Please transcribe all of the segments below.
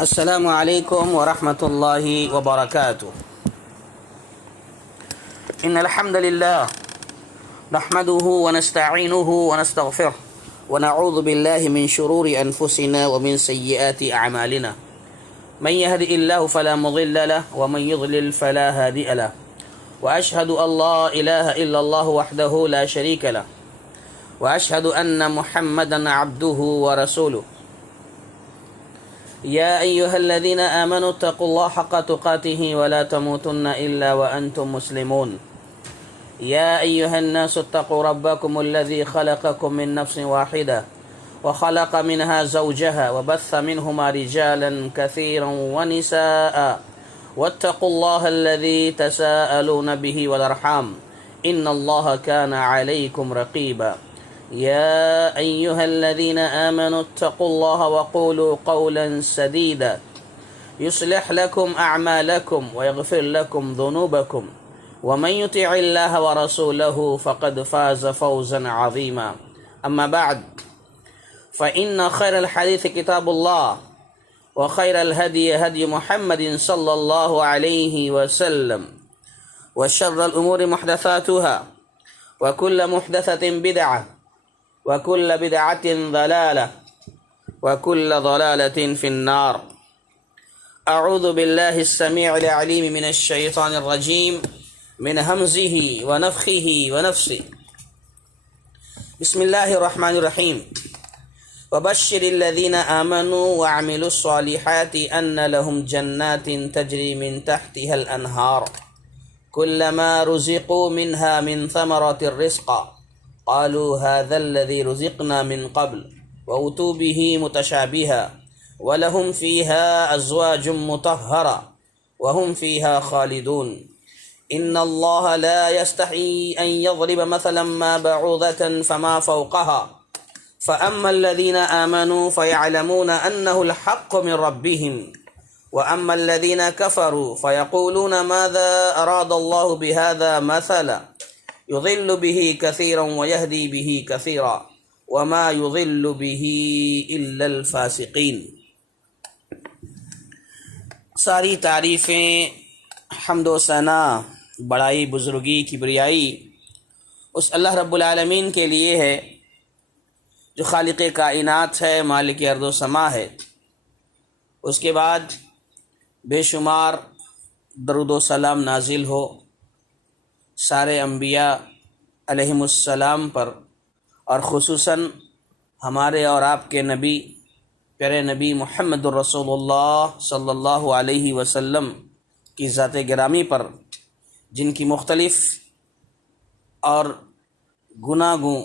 السلام علیکم ورحمۃ اللہ وبرکاتہ۔ ان الحمد للہ نحمده ونستعینه ونستغفره ونعوذ باللہ من شرور انفسنا ومن سیئات اعمالنا من يهد الله فلا مضل له ومن يضلل فلا هادي له واشهد ان لا اله الا الله وحده لا شريك له واشهد ان محمدا عبده ورسوله يا أيها الذين آمنوا اتقوا الله حق تقاته ولا تموتن إلا وأنتم مسلمون يا أيها الناس اتقوا ربكم الذي خلقكم من نفس واحدة وخلق منها زوجها وبث منهما رجالا كثيرا ونساء واتقوا الله الذي تساءلون به والأرحام إن الله كان عليكم رقيبا يا أيها الذين آمنوا اتقوا الله وقولوا قولا سديدا يصلح لكم أعمالكم ويغفر لكم ذنوبكم ومن يطع الله ورسوله فقد فاز فوزا عظيما أما بعد فإن خير الحديث كتاب الله وخير الهدي هدي محمد صلى الله عليه وسلم وشر الأمور محدثاتها وكل محدثة بدعة وكل بدعة ضلالة وكل ضلالة في النار۔ أعوذ بالله السميع العليم من الشيطان الرجيم من همزه ونفخه ونفسه بسم الله الرحمن الرحيم وبشر الذين آمنوا وعملوا الصالحات أن لهم جنات تجري من تحتها الأنهار كلما رزقوا منها من ثمرة الرزق قالوا هذا الذي رزقنا من قبل وأتوا به متشابها ولهم فيها أزواج مطهرة وهم فيها خالدون إن الله لا يستحيي أن يضرب مثلا ما بعوضة فما فوقها فأما الذين آمنوا فيعلمون أنه الحق من ربهم وأما الذين كفروا فيقولون ماذا أراد الله بهذا مثلا يضل به كثيرا ويهدي به كثيرا وما يضل به إلا الفاسقين۔ ساری تعریفیں، حمد و ثنا، بڑائی، بزرگی، کبریائی اس اللہ رب العالمین کے لیے ہے جو خالق کائنات ہے، مالک ارض و سما ہے۔ اس کے بعد بے شمار درود و سلام نازل ہو سارے انبیاء علیہم السلام پر، اور خصوصاً ہمارے اور آپ کے نبی پیارے نبی محمد الرسول اللہ صلی اللہ علیہ وسلم کی ذات گرامی پر، جن کی مختلف اور گوناگوں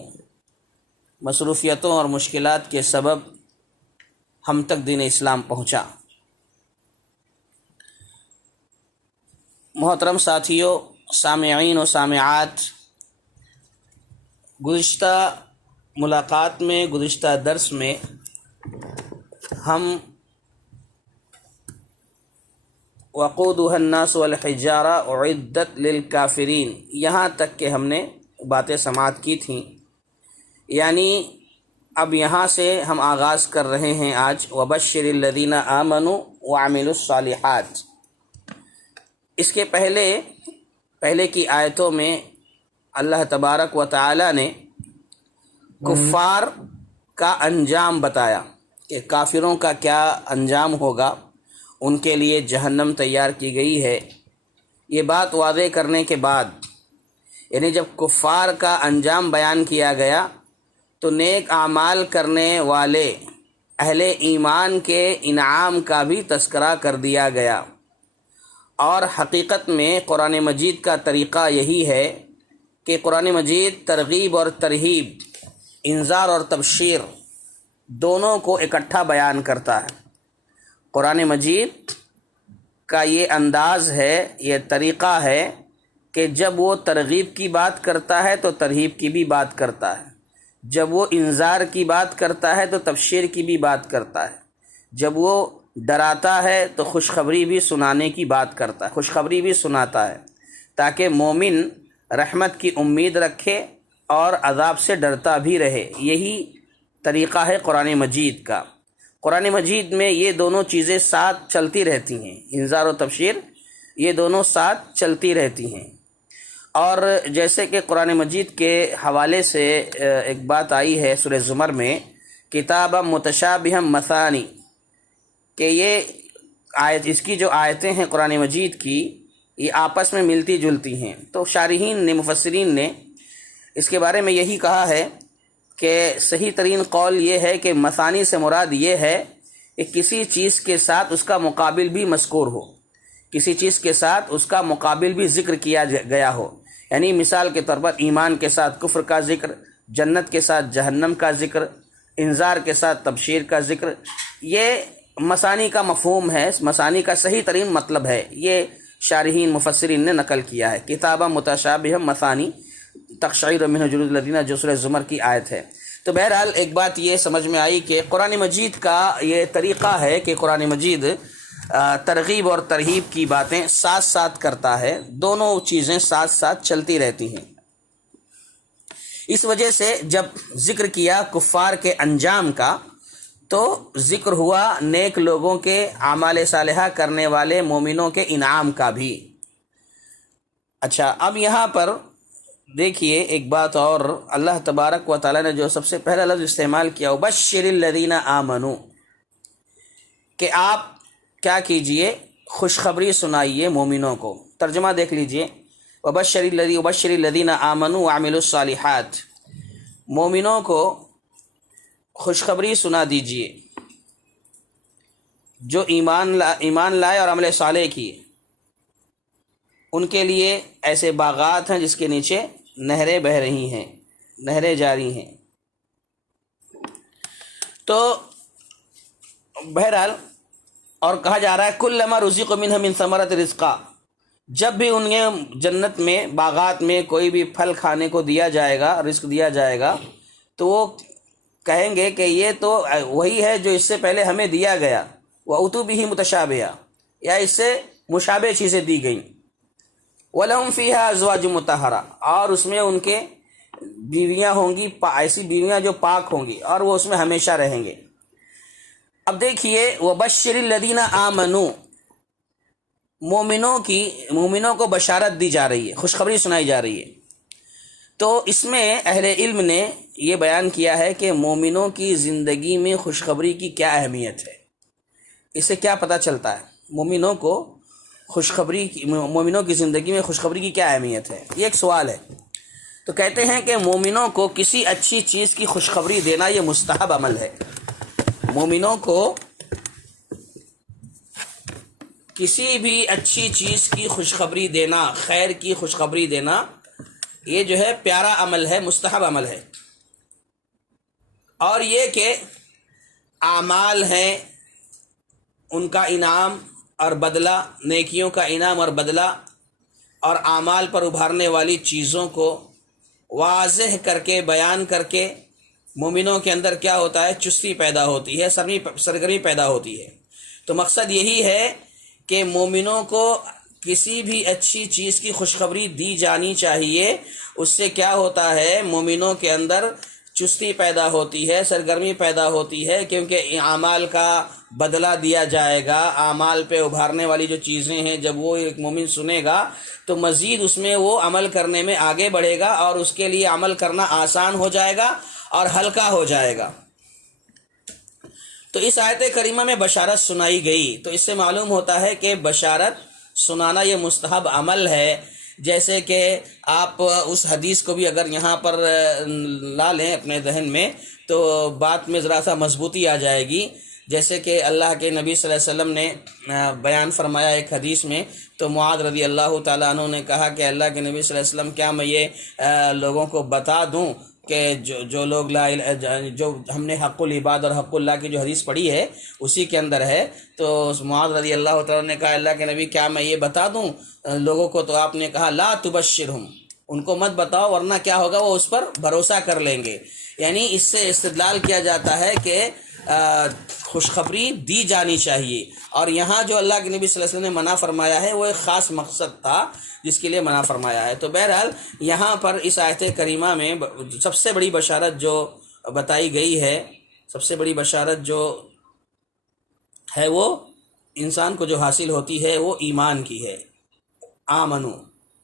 مصروفیتوں اور مشکلات کے سبب ہم تک دین اسلام پہنچا۔ محترم ساتھیوں، سامعین و سامعات، گزشتہ ملاقات میں، گزشتہ درس میں ہم وقودها الناس والحجارہ اعدت للکافرین یہاں تک کہ ہم نے باتیں سماعت کی تھیں، یعنی اب یہاں سے ہم آغاز کر رہے ہیں آج وبشر الذین آمنوا وعملوا الصالحات۔ اس کے پہلے کی آیتوں میں اللہ تبارک و تعالی نے کفار کا انجام بتایا کہ کافروں کا کیا انجام ہوگا، ان کے لیے جہنم تیار کی گئی ہے۔ یہ بات واضح کرنے کے بعد، یعنی جب کفار کا انجام بیان کیا گیا تو نیک اعمال کرنے والے اہل ایمان کے انعام کا بھی تذکرہ کر دیا گیا۔ اور حقیقت میں قرآن مجید کا طریقہ یہی ہے کہ قرآن مجید ترغیب اور ترہیب، انذار اور تبشیر دونوں کو اکٹھا بیان کرتا ہے۔ قرآن مجید کا یہ انداز ہے، یہ طریقہ ہے کہ جب وہ ترغیب کی بات کرتا ہے تو ترہیب کی بھی بات کرتا ہے، جب وہ انذار کی بات کرتا ہے تو تبشیر کی بھی بات کرتا ہے، جب وہ ڈراتا ہے تو خوشخبری بھی سنانے کی بات کرتا ہے، خوشخبری بھی سناتا ہے، تاکہ مومن رحمت کی امید رکھے اور عذاب سے ڈرتا بھی رہے۔ یہی طریقہ ہے قرآن مجید کا۔ قرآن مجید میں یہ دونوں چیزیں ساتھ چلتی رہتی ہیں، انذار و تبشیر یہ دونوں ساتھ چلتی رہتی ہیں۔ اور جیسے کہ قرآن مجید کے حوالے سے ایک بات آئی ہے سورہ زمر میں، کتابا متشابہا مثانی، کہ یہ آیت، اس کی جو آیتیں ہیں قرآن مجید کی، یہ آپس میں ملتی جلتی ہیں۔ تو شارحین نے، مفسرین نے اس کے بارے میں یہی کہا ہے کہ صحیح ترین قول یہ ہے کہ مثانی سے مراد یہ ہے کہ کسی چیز کے ساتھ اس کا مقابل بھی مذکور ہو، کسی چیز کے ساتھ اس کا مقابل بھی ذکر کیا گیا ہو، یعنی مثال کے طور پر ایمان کے ساتھ کفر کا ذکر، جنت کے ساتھ جہنم کا ذکر، انذار کے ساتھ تبشیر کا ذکر، یہ مثانی کا مفہوم ہے، مثانی کا صحیح ترین مطلب ہے۔ یہ شارحین مفسرین نے نقل کیا ہے، کتابہ متشابہ مثانی تقشعر منہ جلود الذین، جو سورہ زمر کی آیت ہے۔ تو بہرحال ایک بات یہ سمجھ میں آئی کہ قرآن مجید کا یہ طریقہ ہے کہ قرآن مجید ترغیب اور ترہیب کی باتیں ساتھ ساتھ کرتا ہے، دونوں چیزیں ساتھ ساتھ چلتی رہتی ہیں۔ اس وجہ سے جب ذکر کیا کفار کے انجام کا، تو ذکر ہوا نیک لوگوں کے اعمال صالحہ کرنے والے مومنوں کے انعام کا بھی۔ اچھا، اب یہاں پر دیکھیے ایک بات اور، اللہ تبارک و تعالیٰ نے جو سب سے پہلا لفظ استعمال کیا، وبشر الذین آمنوا، کہ آپ کیا کیجئے، خوشخبری سنائیے مومنوں کو۔ ترجمہ دیکھ لیجئے، وبشر الذین آمنوا وعملوا الصالحات، مومنوں کو خوشخبری سنا دیجئے جو ایمان لائے اور عمل صالح کیے، ان کے لیے ایسے باغات ہیں جس کے نیچے نہریں بہہ رہی ہیں، نہریں جاری ہیں۔ تو بہرحال اور کہا جا رہا ہے کلما رزقوا منها من ثمرۃ رزقا، جب بھی انہیں جنت میں، باغات میں کوئی بھی پھل کھانے کو دیا جائے گا، رزق دیا جائے گا، تو وہ کہیں گے کہ یہ تو وہی ہے جو اس سے پہلے ہمیں دیا گیا، وَأُتُوا بِهِ مُتَشَابِهًا، یا اس سے مشابہ چیزیں دی گئیں، وَلَهُمْ فِيهَا أَزْوَاجٌ مُطَهَّرَةٌ، اور اس میں ان کے بیویاں ہوں گی، ایسی بیویاں جو پاک ہوں گی، اور وہ اس میں ہمیشہ رہیں گے۔ اب دیکھیے، وَبَشِّرِ الَّذِينَ آمَنُوا، مومنوں کو بشارت دی جا رہی ہے، خوشخبری سنائی جا رہی ہے۔ تو اس میں اہل علم نے یہ بیان کیا ہے کہ مومنوں کی زندگی میں خوشخبری کی کیا اہمیت ہے۔ اس سے کیا پتہ چلتا ہے مومنوں کی زندگی میں خوشخبری کی کیا اہمیت ہے؟ یہ ایک سوال ہے۔ تو کہتے ہیں کہ مومنوں کو کسی اچھی چیز کی خوشخبری دینا یہ مستحب عمل ہے۔ مومنوں کو کسی بھی اچھی چیز کی خوشخبری دینا، خیر کی خوشخبری دینا، یہ جو ہے پیارا عمل ہے، مستحب عمل ہے۔ اور یہ کہ اعمال ہیں، ان کا انعام اور بدلہ، نیکیوں کا انعام اور بدلہ، اور اعمال پر ابھارنے والی چیزوں کو واضح کر کے، بیان کر کے مومنوں کے اندر کیا ہوتا ہے، چستی پیدا ہوتی ہے، سرگرمی پیدا ہوتی ہے۔ تو مقصد یہی ہے کہ مومنوں کو کسی بھی اچھی چیز کی خوشخبری دی جانی چاہیے۔ اس سے کیا ہوتا ہے، مومنوں کے اندر چستی پیدا ہوتی ہے، سرگرمی پیدا ہوتی ہے، کیونکہ اعمال کا بدلہ دیا جائے گا۔ اعمال پہ ابھارنے والی جو چیزیں ہیں، جب وہ ایک مومن سنے گا تو مزید اس میں وہ عمل کرنے میں آگے بڑھے گا، اور اس کے لیے عمل کرنا آسان ہو جائے گا اور ہلکا ہو جائے گا۔ تو اس آیت کریمہ میں بشارت سنائی گئی، تو اس سے معلوم ہوتا ہے کہ بشارت سنانا یہ مستحب عمل ہے۔ جیسے کہ آپ اس حدیث کو بھی اگر یہاں پر لا لیں اپنے ذہن میں، تو بات میں ذرا سا مضبوطی آ جائے گی۔ جیسے کہ اللہ کے نبی صلی اللہ علیہ وسلم نے بیان فرمایا ایک حدیث میں، تو معاذ رضی اللہ تعالیٰ عنہ نے کہا کہ اللہ کے نبی صلی اللہ علیہ وسلم، کیا میں یہ لوگوں کو بتا دوں کہ جو لوگ جو ہم نے حق العباد اور حق اللہ کی جو حدیث پڑھی ہے اسی کے اندر ہے، تو معاذ رضی اللہ تعالیٰ نے کہا اللہ کے نبی کیا میں یہ بتا دوں لوگوں کو؟ تو آپ نے کہا لا تبشرہم، ان کو مت بتاؤ، ورنہ کیا ہوگا، وہ اس پر بھروسہ کر لیں گے۔ یعنی اس سے استدلال کیا جاتا ہے کہ خوشخبری دی جانی چاہیے، اور یہاں جو اللہ کے نبی صلی اللہ علیہ وسلم نے منع فرمایا ہے وہ ایک خاص مقصد تھا جس کے لیے منع فرمایا ہے۔ تو بہرحال یہاں پر اس آیت کریمہ میں سب سے بڑی بشارت جو بتائی گئی ہے، سب سے بڑی بشارت جو ہے وہ انسان کو جو حاصل ہوتی ہے وہ ایمان کی ہے۔ آمنو،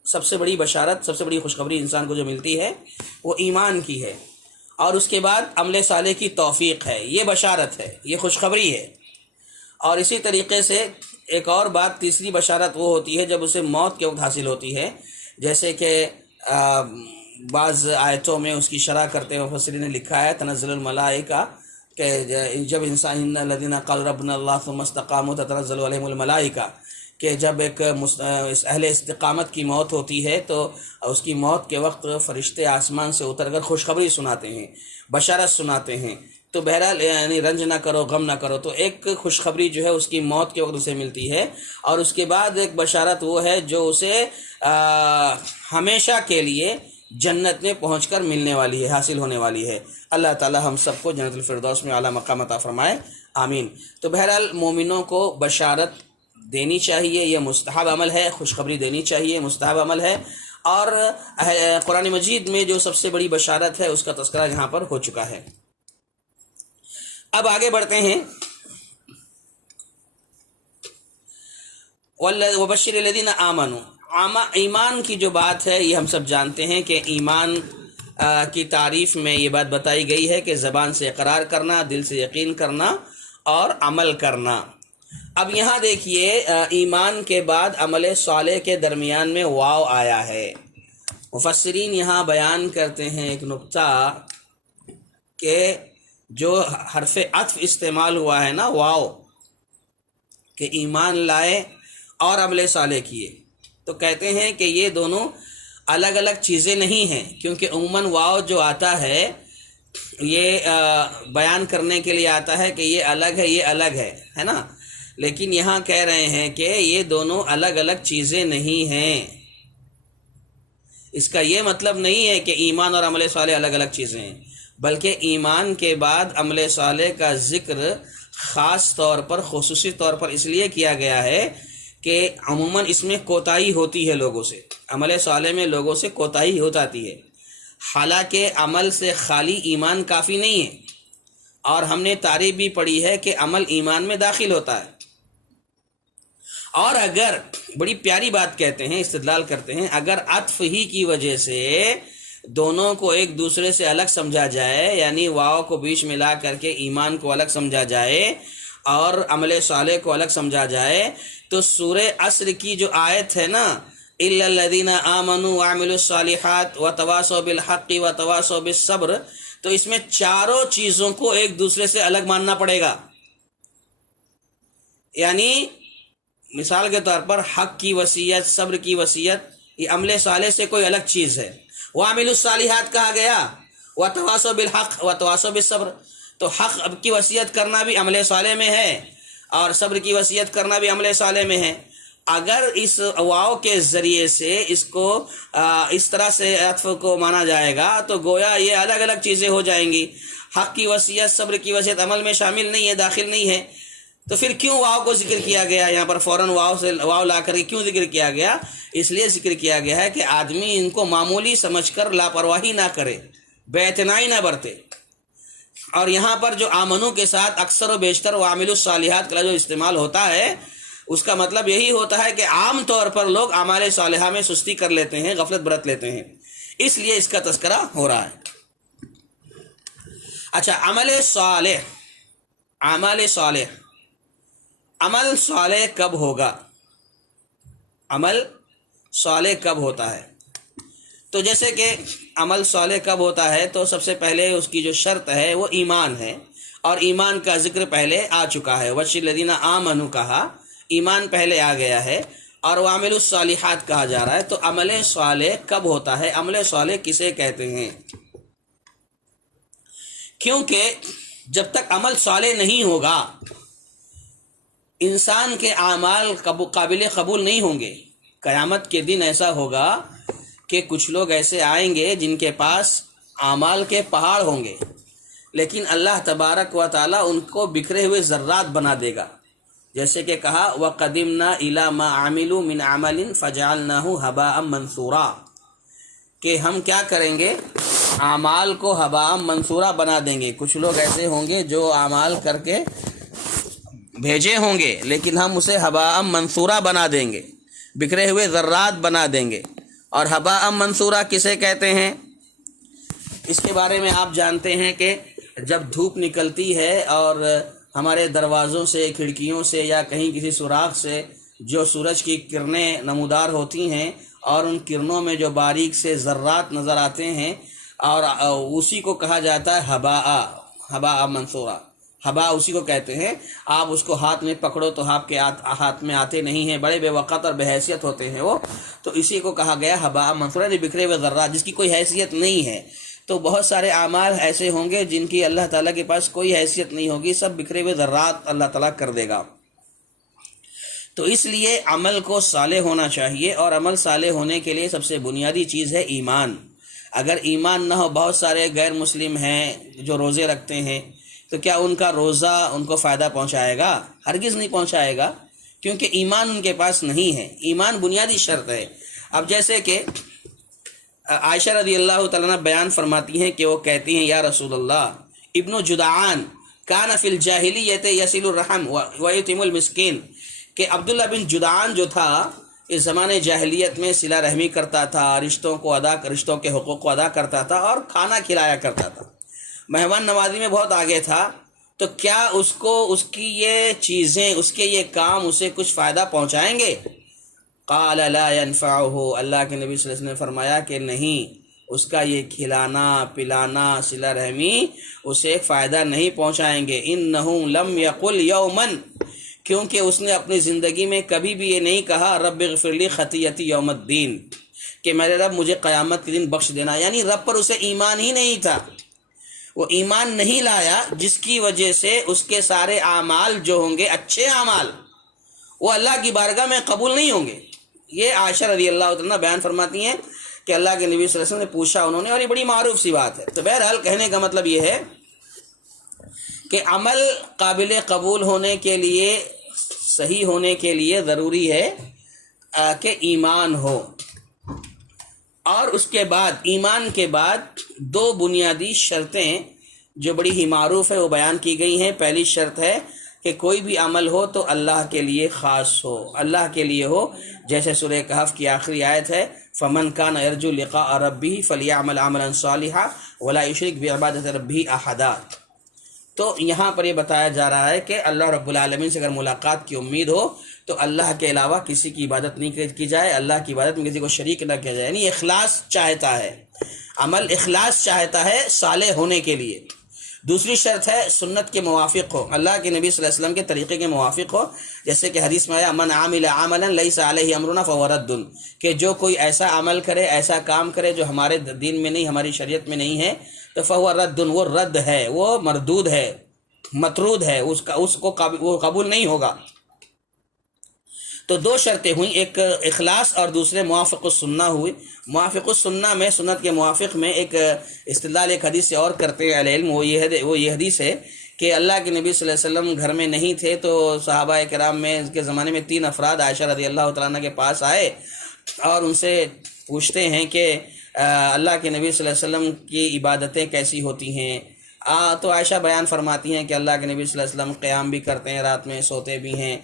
سب سے بڑی بشارت، سب سے بڑی خوشخبری انسان کو جو ملتی ہے وہ ایمان کی ہے، اور اس کے بعد عمل صالح کی توفیق ہے، یہ بشارت ہے، یہ خوشخبری ہے۔ اور اسی طریقے سے ایک اور بات، تیسری بشارت وہ ہوتی ہے جب اسے موت کے وقت حاصل ہوتی ہے، جیسے کہ بعض آیتوں میں اس کی شرح کرتے ہوئے مفسرین نے لکھا ہے تنزل الملائکہ، کہ جب انسان الذین قالوا ربنا اللہ ثم استقاموا تتنزل علیہم الملائکہ، کہ جب ایک اہل استقامت کی موت ہوتی ہے تو اس کی موت کے وقت فرشتے آسمان سے اتر کر خوشخبری سناتے ہیں، بشارت سناتے ہیں۔ تو بہرحال یعنی رنج نہ کرو، غم نہ کرو، تو ایک خوشخبری جو ہے اس کی موت کے وقت اسے ملتی ہے، اور اس کے بعد ایک بشارت وہ ہے جو اسے ہمیشہ کے لیے جنت میں پہنچ کر ملنے والی ہے، حاصل ہونے والی ہے۔ اللہ تعالی ہم سب کو جنت الفردوس میں اعلیٰ مقام عطا فرمائے، آمین۔ تو بہرحال مومنوں کو بشارت دینی چاہیے، یہ مستحب عمل ہے، خوشخبری دینی چاہیے، مستحب عمل ہے، اور قرآن مجید میں جو سب سے بڑی بشارت ہے اس کا تذکرہ یہاں پر ہو چکا ہے۔ اب آگے بڑھتے ہیں، وبشر الذین آمنوا، ایمان کی جو بات ہے یہ ہم سب جانتے ہیں کہ ایمان کی تعریف میں یہ بات بتائی گئی ہے کہ زبان سے اقرار کرنا، دل سے یقین کرنا اور عمل کرنا۔ اب یہاں دیکھیے ایمان کے بعد عمل صالح کے درمیان میں واو آیا ہے۔ مفسرین یہاں بیان کرتے ہیں ایک نقطہ کہ جو حرف عطف استعمال ہوا ہے نا واو، کہ ایمان لائے اور عمل صالح کیے، تو کہتے ہیں کہ یہ دونوں الگ الگ چیزیں نہیں ہیں، کیونکہ عموماً واو جو آتا ہے یہ بیان کرنے کے لیے آتا ہے کہ یہ الگ ہے، یہ الگ ہے نا، لیکن یہاں کہہ رہے ہیں کہ یہ دونوں الگ الگ چیزیں نہیں ہیں۔ اس کا یہ مطلب نہیں ہے کہ ایمان اور عمل صالح الگ الگ چیزیں ہیں، بلکہ ایمان کے بعد عمل صالح کا ذکر خاص طور پر، خصوصی طور پر اس لیے کیا گیا ہے کہ عموماً اس میں کوتاہی ہوتی ہے لوگوں سے، عمل صالح میں لوگوں سے کوتاہی ہو جاتی ہے، حالانکہ عمل سے خالی ایمان کافی نہیں ہے، اور ہم نے تعریف بھی پڑھی ہے کہ عمل ایمان میں داخل ہوتا ہے۔ اور اگر بڑی پیاری بات کہتے ہیں، استدلال کرتے ہیں، اگر عطف ہی کی وجہ سے دونوں کو ایک دوسرے سے الگ سمجھا جائے، یعنی واو کو بیچ میں لا کر کے ایمان کو الگ سمجھا جائے اور عمل صالح کو الگ سمجھا جائے، تو سورہ عصر کی جو آیت ہے نا، الا الذین آمنوا وعملوا الصالحات وتواصوا بالحق وتواصوا بالصبر، تو اس میں چاروں چیزوں کو ایک دوسرے سے الگ ماننا پڑے گا۔ یعنی مثال کے طور پر حق کی وصیت، صبر کی وصیت، یہ عمل صالح سے کوئی الگ چیز ہے۔ وعملوا الصالحات کہا گیا، وتواصوا بالحق وتواصوا بالصبر، تو حق کی وصیت کرنا بھی عمل صالح میں ہے اور صبر کی وصیت کرنا بھی عمل صالح میں ہے۔ اگر اس واو کے ذریعے سے اس کو اس طرح سے عطف کو مانا جائے گا تو گویا یہ الگ الگ چیزیں ہو جائیں گی، حق کی وصیت، صبر کی وصیت عمل میں شامل نہیں ہے، داخل نہیں ہے، تو پھر کیوں واو کو ذکر کیا گیا یہاں پر؟ فوراً واو لا کر کے کیوں ذکر کیا گیا؟ اس لیے ذکر کیا گیا ہے کہ آدمی ان کو معمولی سمجھ کر لاپرواہی نہ کرے، بے اعتنائی نہ برتے۔ اور یہاں پر جو آمنو کے ساتھ اکثر و بیشتر وعملوا الصالحات کا جو استعمال ہوتا ہے، اس کا مطلب یہی ہوتا ہے کہ عام طور پر لوگ اعمال صالحہ میں سستی کر لیتے ہیں، غفلت برت لیتے ہیں، اس لیے اس کا تذکرہ ہو رہا ہے۔ اچھا، عمل صالح کب ہوگا؟ عمل صالح کب ہوتا ہے؟ تو جیسے کہ عمل صالح کب ہوتا ہے، تو سب سے پہلے اس کی جو شرط ہے وہ ایمان ہے، اور ایمان کا ذکر پہلے آ چکا ہے۔ وبشر الذین آمنوا کہا، ایمان پہلے آ گیا ہے، اور وعملوا الصالحات کہا جا رہا ہے۔ تو عمل صالح کب ہوتا ہے؟ عمل صالح کسے کہتے ہیں؟ کیونکہ جب تک عمل صالح نہیں ہوگا انسان کے اعمال قابل قبول نہیں ہوں گے۔ قیامت کے دن ایسا ہوگا کہ کچھ لوگ ایسے آئیں گے جن کے پاس اعمال کے پہاڑ ہوں گے، لیکن اللہ تبارک و تعالیٰ ان کو بکھرے ہوئے ذرات بنا دے گا، جیسے کہ کہا وَقَدِمْنَا إِلَى مَا عَمِلُوا مِنْ عَمَلٍ فَجَعَلْنَاهُ هَبَاءً مَنْثُورًا، کہ ہم کیا کریں گے؟ اعمال کو ہباء منصورہ بنا دیں گے۔ کچھ لوگ ایسے ہوں گے جو اعمال کر کے بھیجے ہوں گے، لیکن ہم اسے ہباء منثورا بنا دیں گے، بکھرے ہوئے ذرات بنا دیں گے۔ اور ہباء منثورا کسے کہتے ہیں؟ اس کے بارے میں آپ جانتے ہیں کہ جب دھوپ نکلتی ہے اور ہمارے دروازوں سے، کھڑکیوں سے یا کہیں کسی سوراخ سے جو سورج کی کرنیں نمودار ہوتی ہیں اور ان کرنوں میں جو باریک سے ذرات نظر آتے ہیں، اور اسی کو کہا جاتا ہے ہباء منثورا۔ ہبا اسی کو کہتے ہیں۔ آپ اس کو ہاتھ میں پکڑو تو آپ کے ہاتھ میں آتے نہیں ہیں، بڑے بے وقت اور بے حیثیت ہوتے ہیں وہ، تو اسی کو کہا گیا ہباء منثورا، بکھرے ہوئے ذرات جس کی کوئی حیثیت نہیں ہے۔ تو بہت سارے اعمال ایسے ہوں گے جن کی اللہ تعالیٰ کے پاس کوئی حیثیت نہیں ہوگی، سب بکھرے ہوئے ذرات اللہ تعالیٰ کر دے گا۔ تو اس لیے عمل کو صالح ہونا چاہیے، اور عمل صالح ہونے کے لیے سب سے بنیادی چیز ہے ایمان۔ اگر ایمان نہ ہو، بہت سارے غیر مسلم ہیں جو روزے رکھتے ہیں، تو کیا ان کا روزہ ان کو فائدہ پہنچائے گا؟ ہرگز نہیں پہنچائے گا، کیونکہ ایمان ان کے پاس نہیں ہے۔ ایمان بنیادی شرط ہے۔ اب جیسے کہ عائشہ رضی اللہ تعالیٰ عنہ بیان فرماتی ہیں کہ وہ کہتی ہیں، یا رسول اللہ، ابن جدعان کان فی الجاہلیت یصل الرحم ویطعم المسکین، کہ عبداللہ بن جدعان جو تھا اس زمانے جاہلیت میں صلہ رحمی کرتا تھا، رشتوں کے حقوق کو ادا کرتا تھا اور کھانا کھلایا کرتا تھا، مہمان نوازی میں بہت آگے تھا۔ تو کیا اس کو اس کی یہ چیزیں، اس کے یہ کام اسے کچھ فائدہ پہنچائیں گے؟ قال لا ينفعه، اللہ کے نبی صلی اللہ علیہ وسلم نے فرمایا کہ نہیں، اس کا یہ کھلانا پلانا صلہ رحمی اسے فائدہ نہیں پہنچائیں گے۔ انہ لم یقل یوما، کیونکہ اس نے اپنی زندگی میں کبھی بھی یہ نہیں کہا رب اغفر لی خطیئتی یوم الدین، کہ میرے رب مجھے قیامت کے دن بخش دینا، یعنی رب پر اسے ایمان ہی نہیں تھا، وہ ایمان نہیں لایا، جس کی وجہ سے اس کے سارے اعمال جو ہوں گے، اچھے اعمال، وہ اللہ کی بارگاہ میں قبول نہیں ہوں گے۔ یہ عائشہ رضی اللہ عنہ بیان فرماتی ہیں کہ اللہ کے نبی صلی اللہ علیہ وسلم نے پوچھا انہوں نے، اور یہ بڑی معروف سی بات ہے۔ تو بہرحال کہنے کا مطلب یہ ہے کہ عمل قابل قبول ہونے کے لیے، صحیح ہونے کے لیے ضروری ہے کہ ایمان ہو، اور اس کے بعد ایمان کے بعد دو بنیادی شرطیں جو بڑی ہی معروف ہے وہ بیان کی گئی ہیں۔ پہلی شرط ہے کہ کوئی بھی عمل ہو تو اللہ کے لیے خاص ہو، اللہ کے لیے ہو، جیسے سورہ کہف کی آخری آیت ہے فَمَنْ كَانَ يَرْجُو لِقَاءَ رَبِّهِ فَلْيَعْمَلْ عَمَلًا صَالِحًا وَلَا يُشْرِكْ بِعِبَادَةِ رَبِّهِ أَحَدًا۔ تو یہاں پر یہ بتایا جا رہا ہے کہ اللہ رب العالمین سے اگر ملاقات کی امید ہو تو اللہ کے علاوہ کسی کی عبادت نہیں کی جائے، اللہ کی عبادت میں کسی کو شریک نہ کیا جائے، یعنی اخلاص چاہتا ہے، عمل اخلاص چاہتا ہے صالح ہونے کے لیے۔ دوسری شرط ہے سنت کے موافق ہو، اللہ کے نبی صلی اللہ علیہ وسلم کے طریقے کے موافق ہو، جیسے کہ حدیث میں آیا من عامل عملا لیس علیہ امرنا فہو رد، کہ جو کوئی ایسا عمل کرے، ایسا کام کرے جو ہمارے دین میں نہیں، ہماری شریعت میں نہیں ہے، تو فہو رد، وہ رد ہے، وہ مردود ہے، مطرود ہے، اس کو وہ قبول نہیں ہوگا۔ تو دو شرطیں ہوئیں، ایک اخلاص اور دوسرے موافق السنہ ہوئی۔ موافق السنہ میں، سنت کے موافق میں ایک استدلال ایک حدیث سے اور کرتے ہیں اہل علم، وہ یہ حدیث ہے کہ اللہ کے نبی صلی اللہ علیہ وسلم گھر میں نہیں تھے، تو صحابہ کرام میں کے زمانے میں 3 افراد عائشہ رضی اللہ تعالیٰ عنہ کے پاس آئے اور ان سے پوچھتے ہیں کہ اللہ کے نبی صلی اللہ علیہ وسلم کی عبادتیں کیسی ہوتی ہیں؟ تو عائشہ بیان فرماتی ہیں کہ اللہ کے نبی صلی اللہ علیہ وسلم قیام بھی کرتے ہیں، رات میں سوتے بھی ہیں،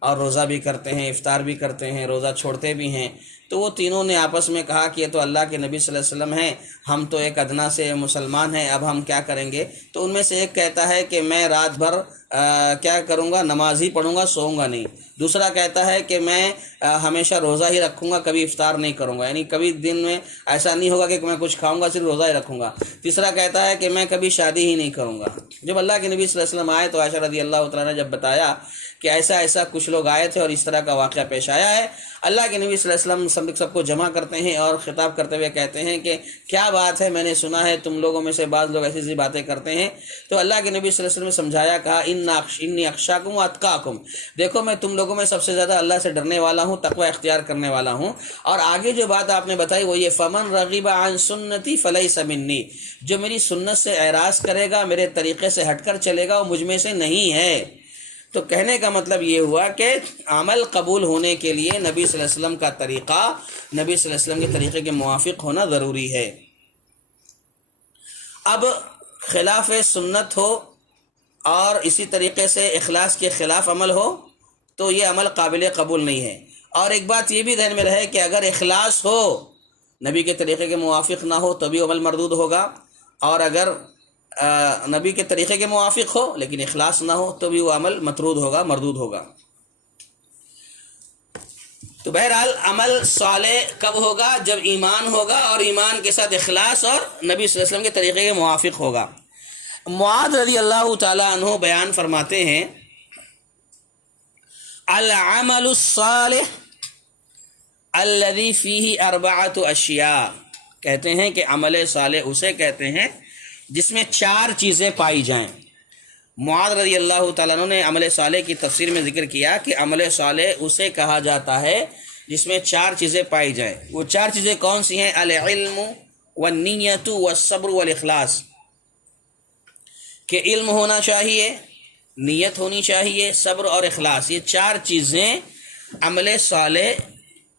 اور روزہ بھی کرتے ہیں، افطار بھی کرتے ہیں، روزہ چھوڑتے بھی ہیں۔ تو وہ تینوں نے آپس میں کہا کہ یہ تو اللہ کے نبی صلی اللہ علیہ وسلم ہیں، ہم تو ایک ادنا سے مسلمان ہیں، اب ہم کیا کریں گے؟ تو ان میں سے ایک کہتا ہے کہ میں رات بھر کیا کروں گا، نماز ہی پڑھوں گا، سوؤں گا نہیں۔ دوسرا کہتا ہے کہ میں ہمیشہ روزہ ہی رکھوں گا، کبھی افطار نہیں کروں گا، یعنی کبھی دن میں ایسا نہیں ہوگا کہ میں کچھ کھاؤں گا، صرف روزہ ہی رکھوں گا۔ تیسرا کہتا ہے کہ میں کبھی شادی ہی نہیں کروں گا۔ جب اللہ کے نبی صلی اللہ علیہ وسلم آئے تو عائشہ رضی اللہ تعالیٰ نے جب بتایا کہ ایسا کچھ لوگ آئے تھے اور اس طرح کا واقعہ پیش آیا ہے، اللہ کے نبی صلی اللہ علیہ وسلم سب کو جمع کرتے ہیں اور خطاب کرتے ہوئے کہتے ہیں کہ کیا بات ہے، میں نے سنا ہے تم لوگوں میں سے بعض لوگ ایسی باتیں کرتے ہیں۔ تو اللہ کے نبی صلی اللہ علیہ وسلم نے سمجھایا، کہا انی اخشاکم واتقاکم، دیکھو میں تم لوگوں میں سب سے زیادہ اللہ سے ڈرنے والا ہوں، تقوی اختیار کرنے والا ہوں۔ اور آگے جو بات آپ نے بتائی وہ یہ فمن رغب عن سنتی فلیس منی، جو میری سنت سے اعراض کرے گا، میرے طریقے سے ہٹ کر چلے گا، وہ مجھ میں سے نہیں ہے۔ تو کہنے کا مطلب یہ ہوا کہ عمل قبول ہونے کے لیے نبی صلی اللہ علیہ وسلم کا طریقہ، نبی صلی اللہ علیہ وسلم کے طریقے کے موافق ہونا ضروری ہے۔ اب خلاف سنت ہو اور اسی طریقے سے اخلاص کے خلاف عمل ہو تو یہ عمل قابل قبول نہیں ہے۔ اور ایک بات یہ بھی ذہن میں رہے کہ اگر اخلاص ہو، نبی کے طریقے کے موافق نہ ہو تو بھی عمل مردود ہوگا، اور اگر نبی کے طریقے کے موافق ہو لیکن اخلاص نہ ہو تو بھی وہ عمل مطرود ہوگا، مردود ہوگا۔ تو بہرحال عمل صالح کب ہوگا؟ جب ایمان ہوگا، اور ایمان کے ساتھ اخلاص اور نبی صلی اللہ علیہ وسلم کے طریقے کے موافق ہوگا۔ معاذ رضی اللہ تعالی عنہ بیان فرماتے ہیں، العمل الصالح الذي فيه اربعۃ اشیاء، کہتے ہیں کہ عمل صالح اسے کہتے ہیں جس میں 4 چیزیں پائی جائیں۔ معاذ رضی اللہ تعالیٰ عنہ نے عمل صالح کی تفسیر میں ذکر کیا کہ عمل صالح اسے کہا جاتا ہے جس میں 4 چیزیں پائی جائیں۔ وہ 4 چیزیں کون سی ہیں؟ العلم والنیت والصبر والاخلاص، کہ علم ہونا چاہیے، نیت ہونی چاہیے، صبر اور اخلاص۔ یہ 4 چیزیں عمل صالح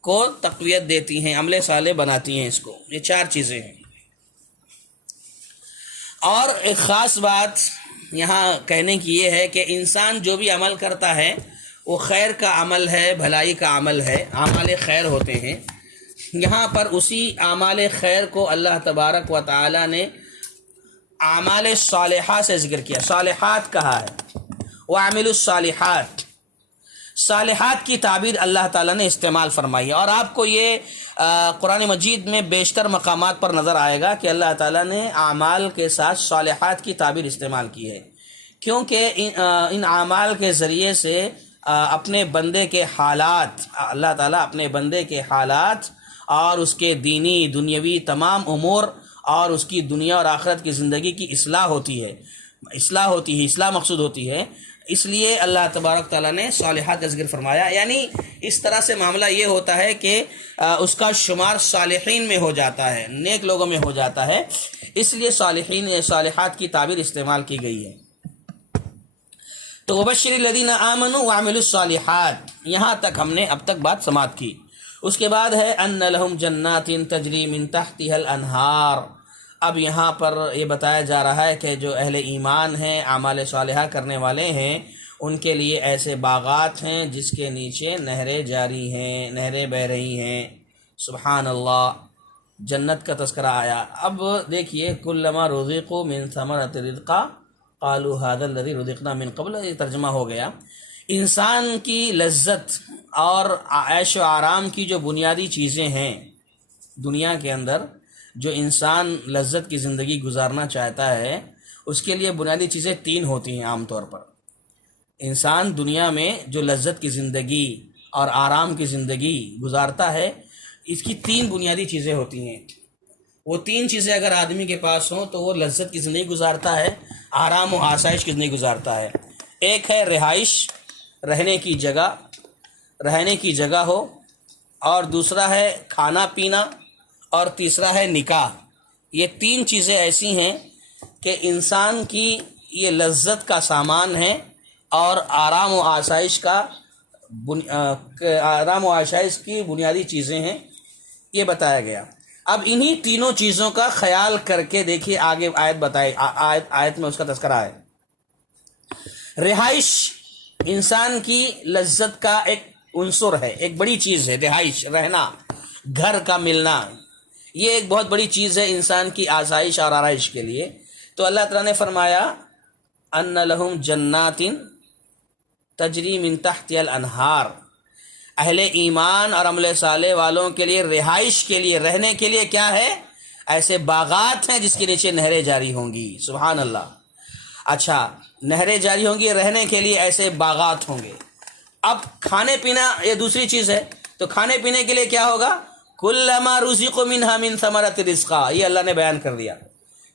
کو تقویت دیتی ہیں، عمل صالح بناتی ہیں اس کو۔ یہ 4 چیزیں ہیں۔ اور ایک خاص بات یہاں کہنے کی یہ ہے کہ انسان جو بھی عمل کرتا ہے وہ خیر کا عمل ہے، بھلائی کا عمل ہے، اعمال خیر ہوتے ہیں۔ یہاں پر اسی اعمال خیر کو اللہ تبارک و تعالی نے اعمال صالحہ سے ذکر کیا، صالحات کہا ہے، وَعَمِلُوا الصَّالِحَاتِ، صالحات کی تعبیر اللہ تعالیٰ نے استعمال فرمائی ہے۔ اور آپ کو یہ قرآن مجید میں بیشتر مقامات پر نظر آئے گا کہ اللہ تعالیٰ نے اعمال کے ساتھ صالحات کی تعبیر استعمال کی ہے، کیونکہ ان اعمال کے ذریعے سے اپنے بندے کے حالات، اللہ تعالیٰ اپنے بندے کے حالات اور اس کے دینی دنیاوی تمام امور اور اس کی دنیا اور آخرت کی زندگی کی اصلاح ہوتی ہے، اصلاح مقصود ہوتی ہے۔ اس لیے اللہ تبارک تعالیٰ نے صالحات کا ذکر فرمایا، یعنی اس طرح سے معاملہ یہ ہوتا ہے کہ اس کا شمار صالحین میں ہو جاتا ہے، نیک لوگوں میں ہو جاتا ہے، اس لیے صالحات کی تعبیر استعمال کی گئی ہے۔ تو وبشر الذین آمنوا وعملوا الصالحات، یہاں تک ہم نے اب تک بات سماعت کی۔ اس کے بعد ہے ان لہم جنات تجری من تحتها الانہار۔ اب یہاں پر یہ بتایا جا رہا ہے کہ جو اہل ایمان ہیں، اعمال صالحہ کرنے والے ہیں، ان کے لیے ایسے باغات ہیں جس کے نیچے نہریں جاری ہیں، نہریں بہہ رہی ہیں۔ سبحان اللہ، جنت کا تذکرہ آیا۔ اب دیکھیے، کلما رزقوا من ثمرۃ رزقا قالوا هذا الذي رزقنا من قبل، یہ ترجمہ ہو گیا۔ انسان کی لذت اور عیش و آرام کی جو بنیادی چیزیں ہیں دنیا کے اندر، جو انسان لذت کی زندگی گزارنا چاہتا ہے، اس کے لیے بنیادی چیزیں 3 ہوتی ہیں عام طور پر۔ انسان دنیا میں جو لذت کی زندگی اور آرام کی زندگی گزارتا ہے، اس کی 3 بنیادی چیزیں ہوتی ہیں۔ وہ 3 چیزیں اگر آدمی کے پاس ہوں تو وہ لذت کی زندگی گزارتا ہے، آرام و آسائش کی زندگی گزارتا ہے۔ ایک ہے رہائش، رہنے کی جگہ ہو، اور دوسرا ہے کھانا پینا، اور تیسرا ہے نکاح۔ یہ 3 چیزیں ایسی ہیں کہ انسان کی یہ لذت کا سامان ہے اور آرام و آسائش کی بنیادی چیزیں ہیں، یہ بتایا گیا۔ اب انہی 3 چیزوں کا خیال کر کے دیکھیے آگے آیت میں اس کا تذکرہ ہے۔ رہائش انسان کی لذت کا ایک عنصر ہے، ایک بڑی چیز ہے۔ رہائش، رہنا، گھر کا ملنا، یہ ایک بہت بڑی چیز ہے انسان کی آسائش اور آرائش کے لیے۔ تو اللہ تعالیٰ نے فرمایا ان لہم جنات تجری من تحتها الانہار، اہل ایمان اور عمل صالح والوں کے لیے رہائش کے لیے، رہنے کے لیے کیا ہے؟ ایسے باغات ہیں جس کے نیچے نہریں جاری ہوں گی۔ سبحان اللہ۔ اچھا، نہریں جاری ہوں گی، رہنے کے لیے ایسے باغات ہوں گے۔ اب کھانے پینا یہ دوسری چیز ہے، تو کھانے پینے کے لیے کیا ہوگا؟ کلما رزقوا منها من ثمرۃ رزقا، یہ اللہ نے بیان کر دیا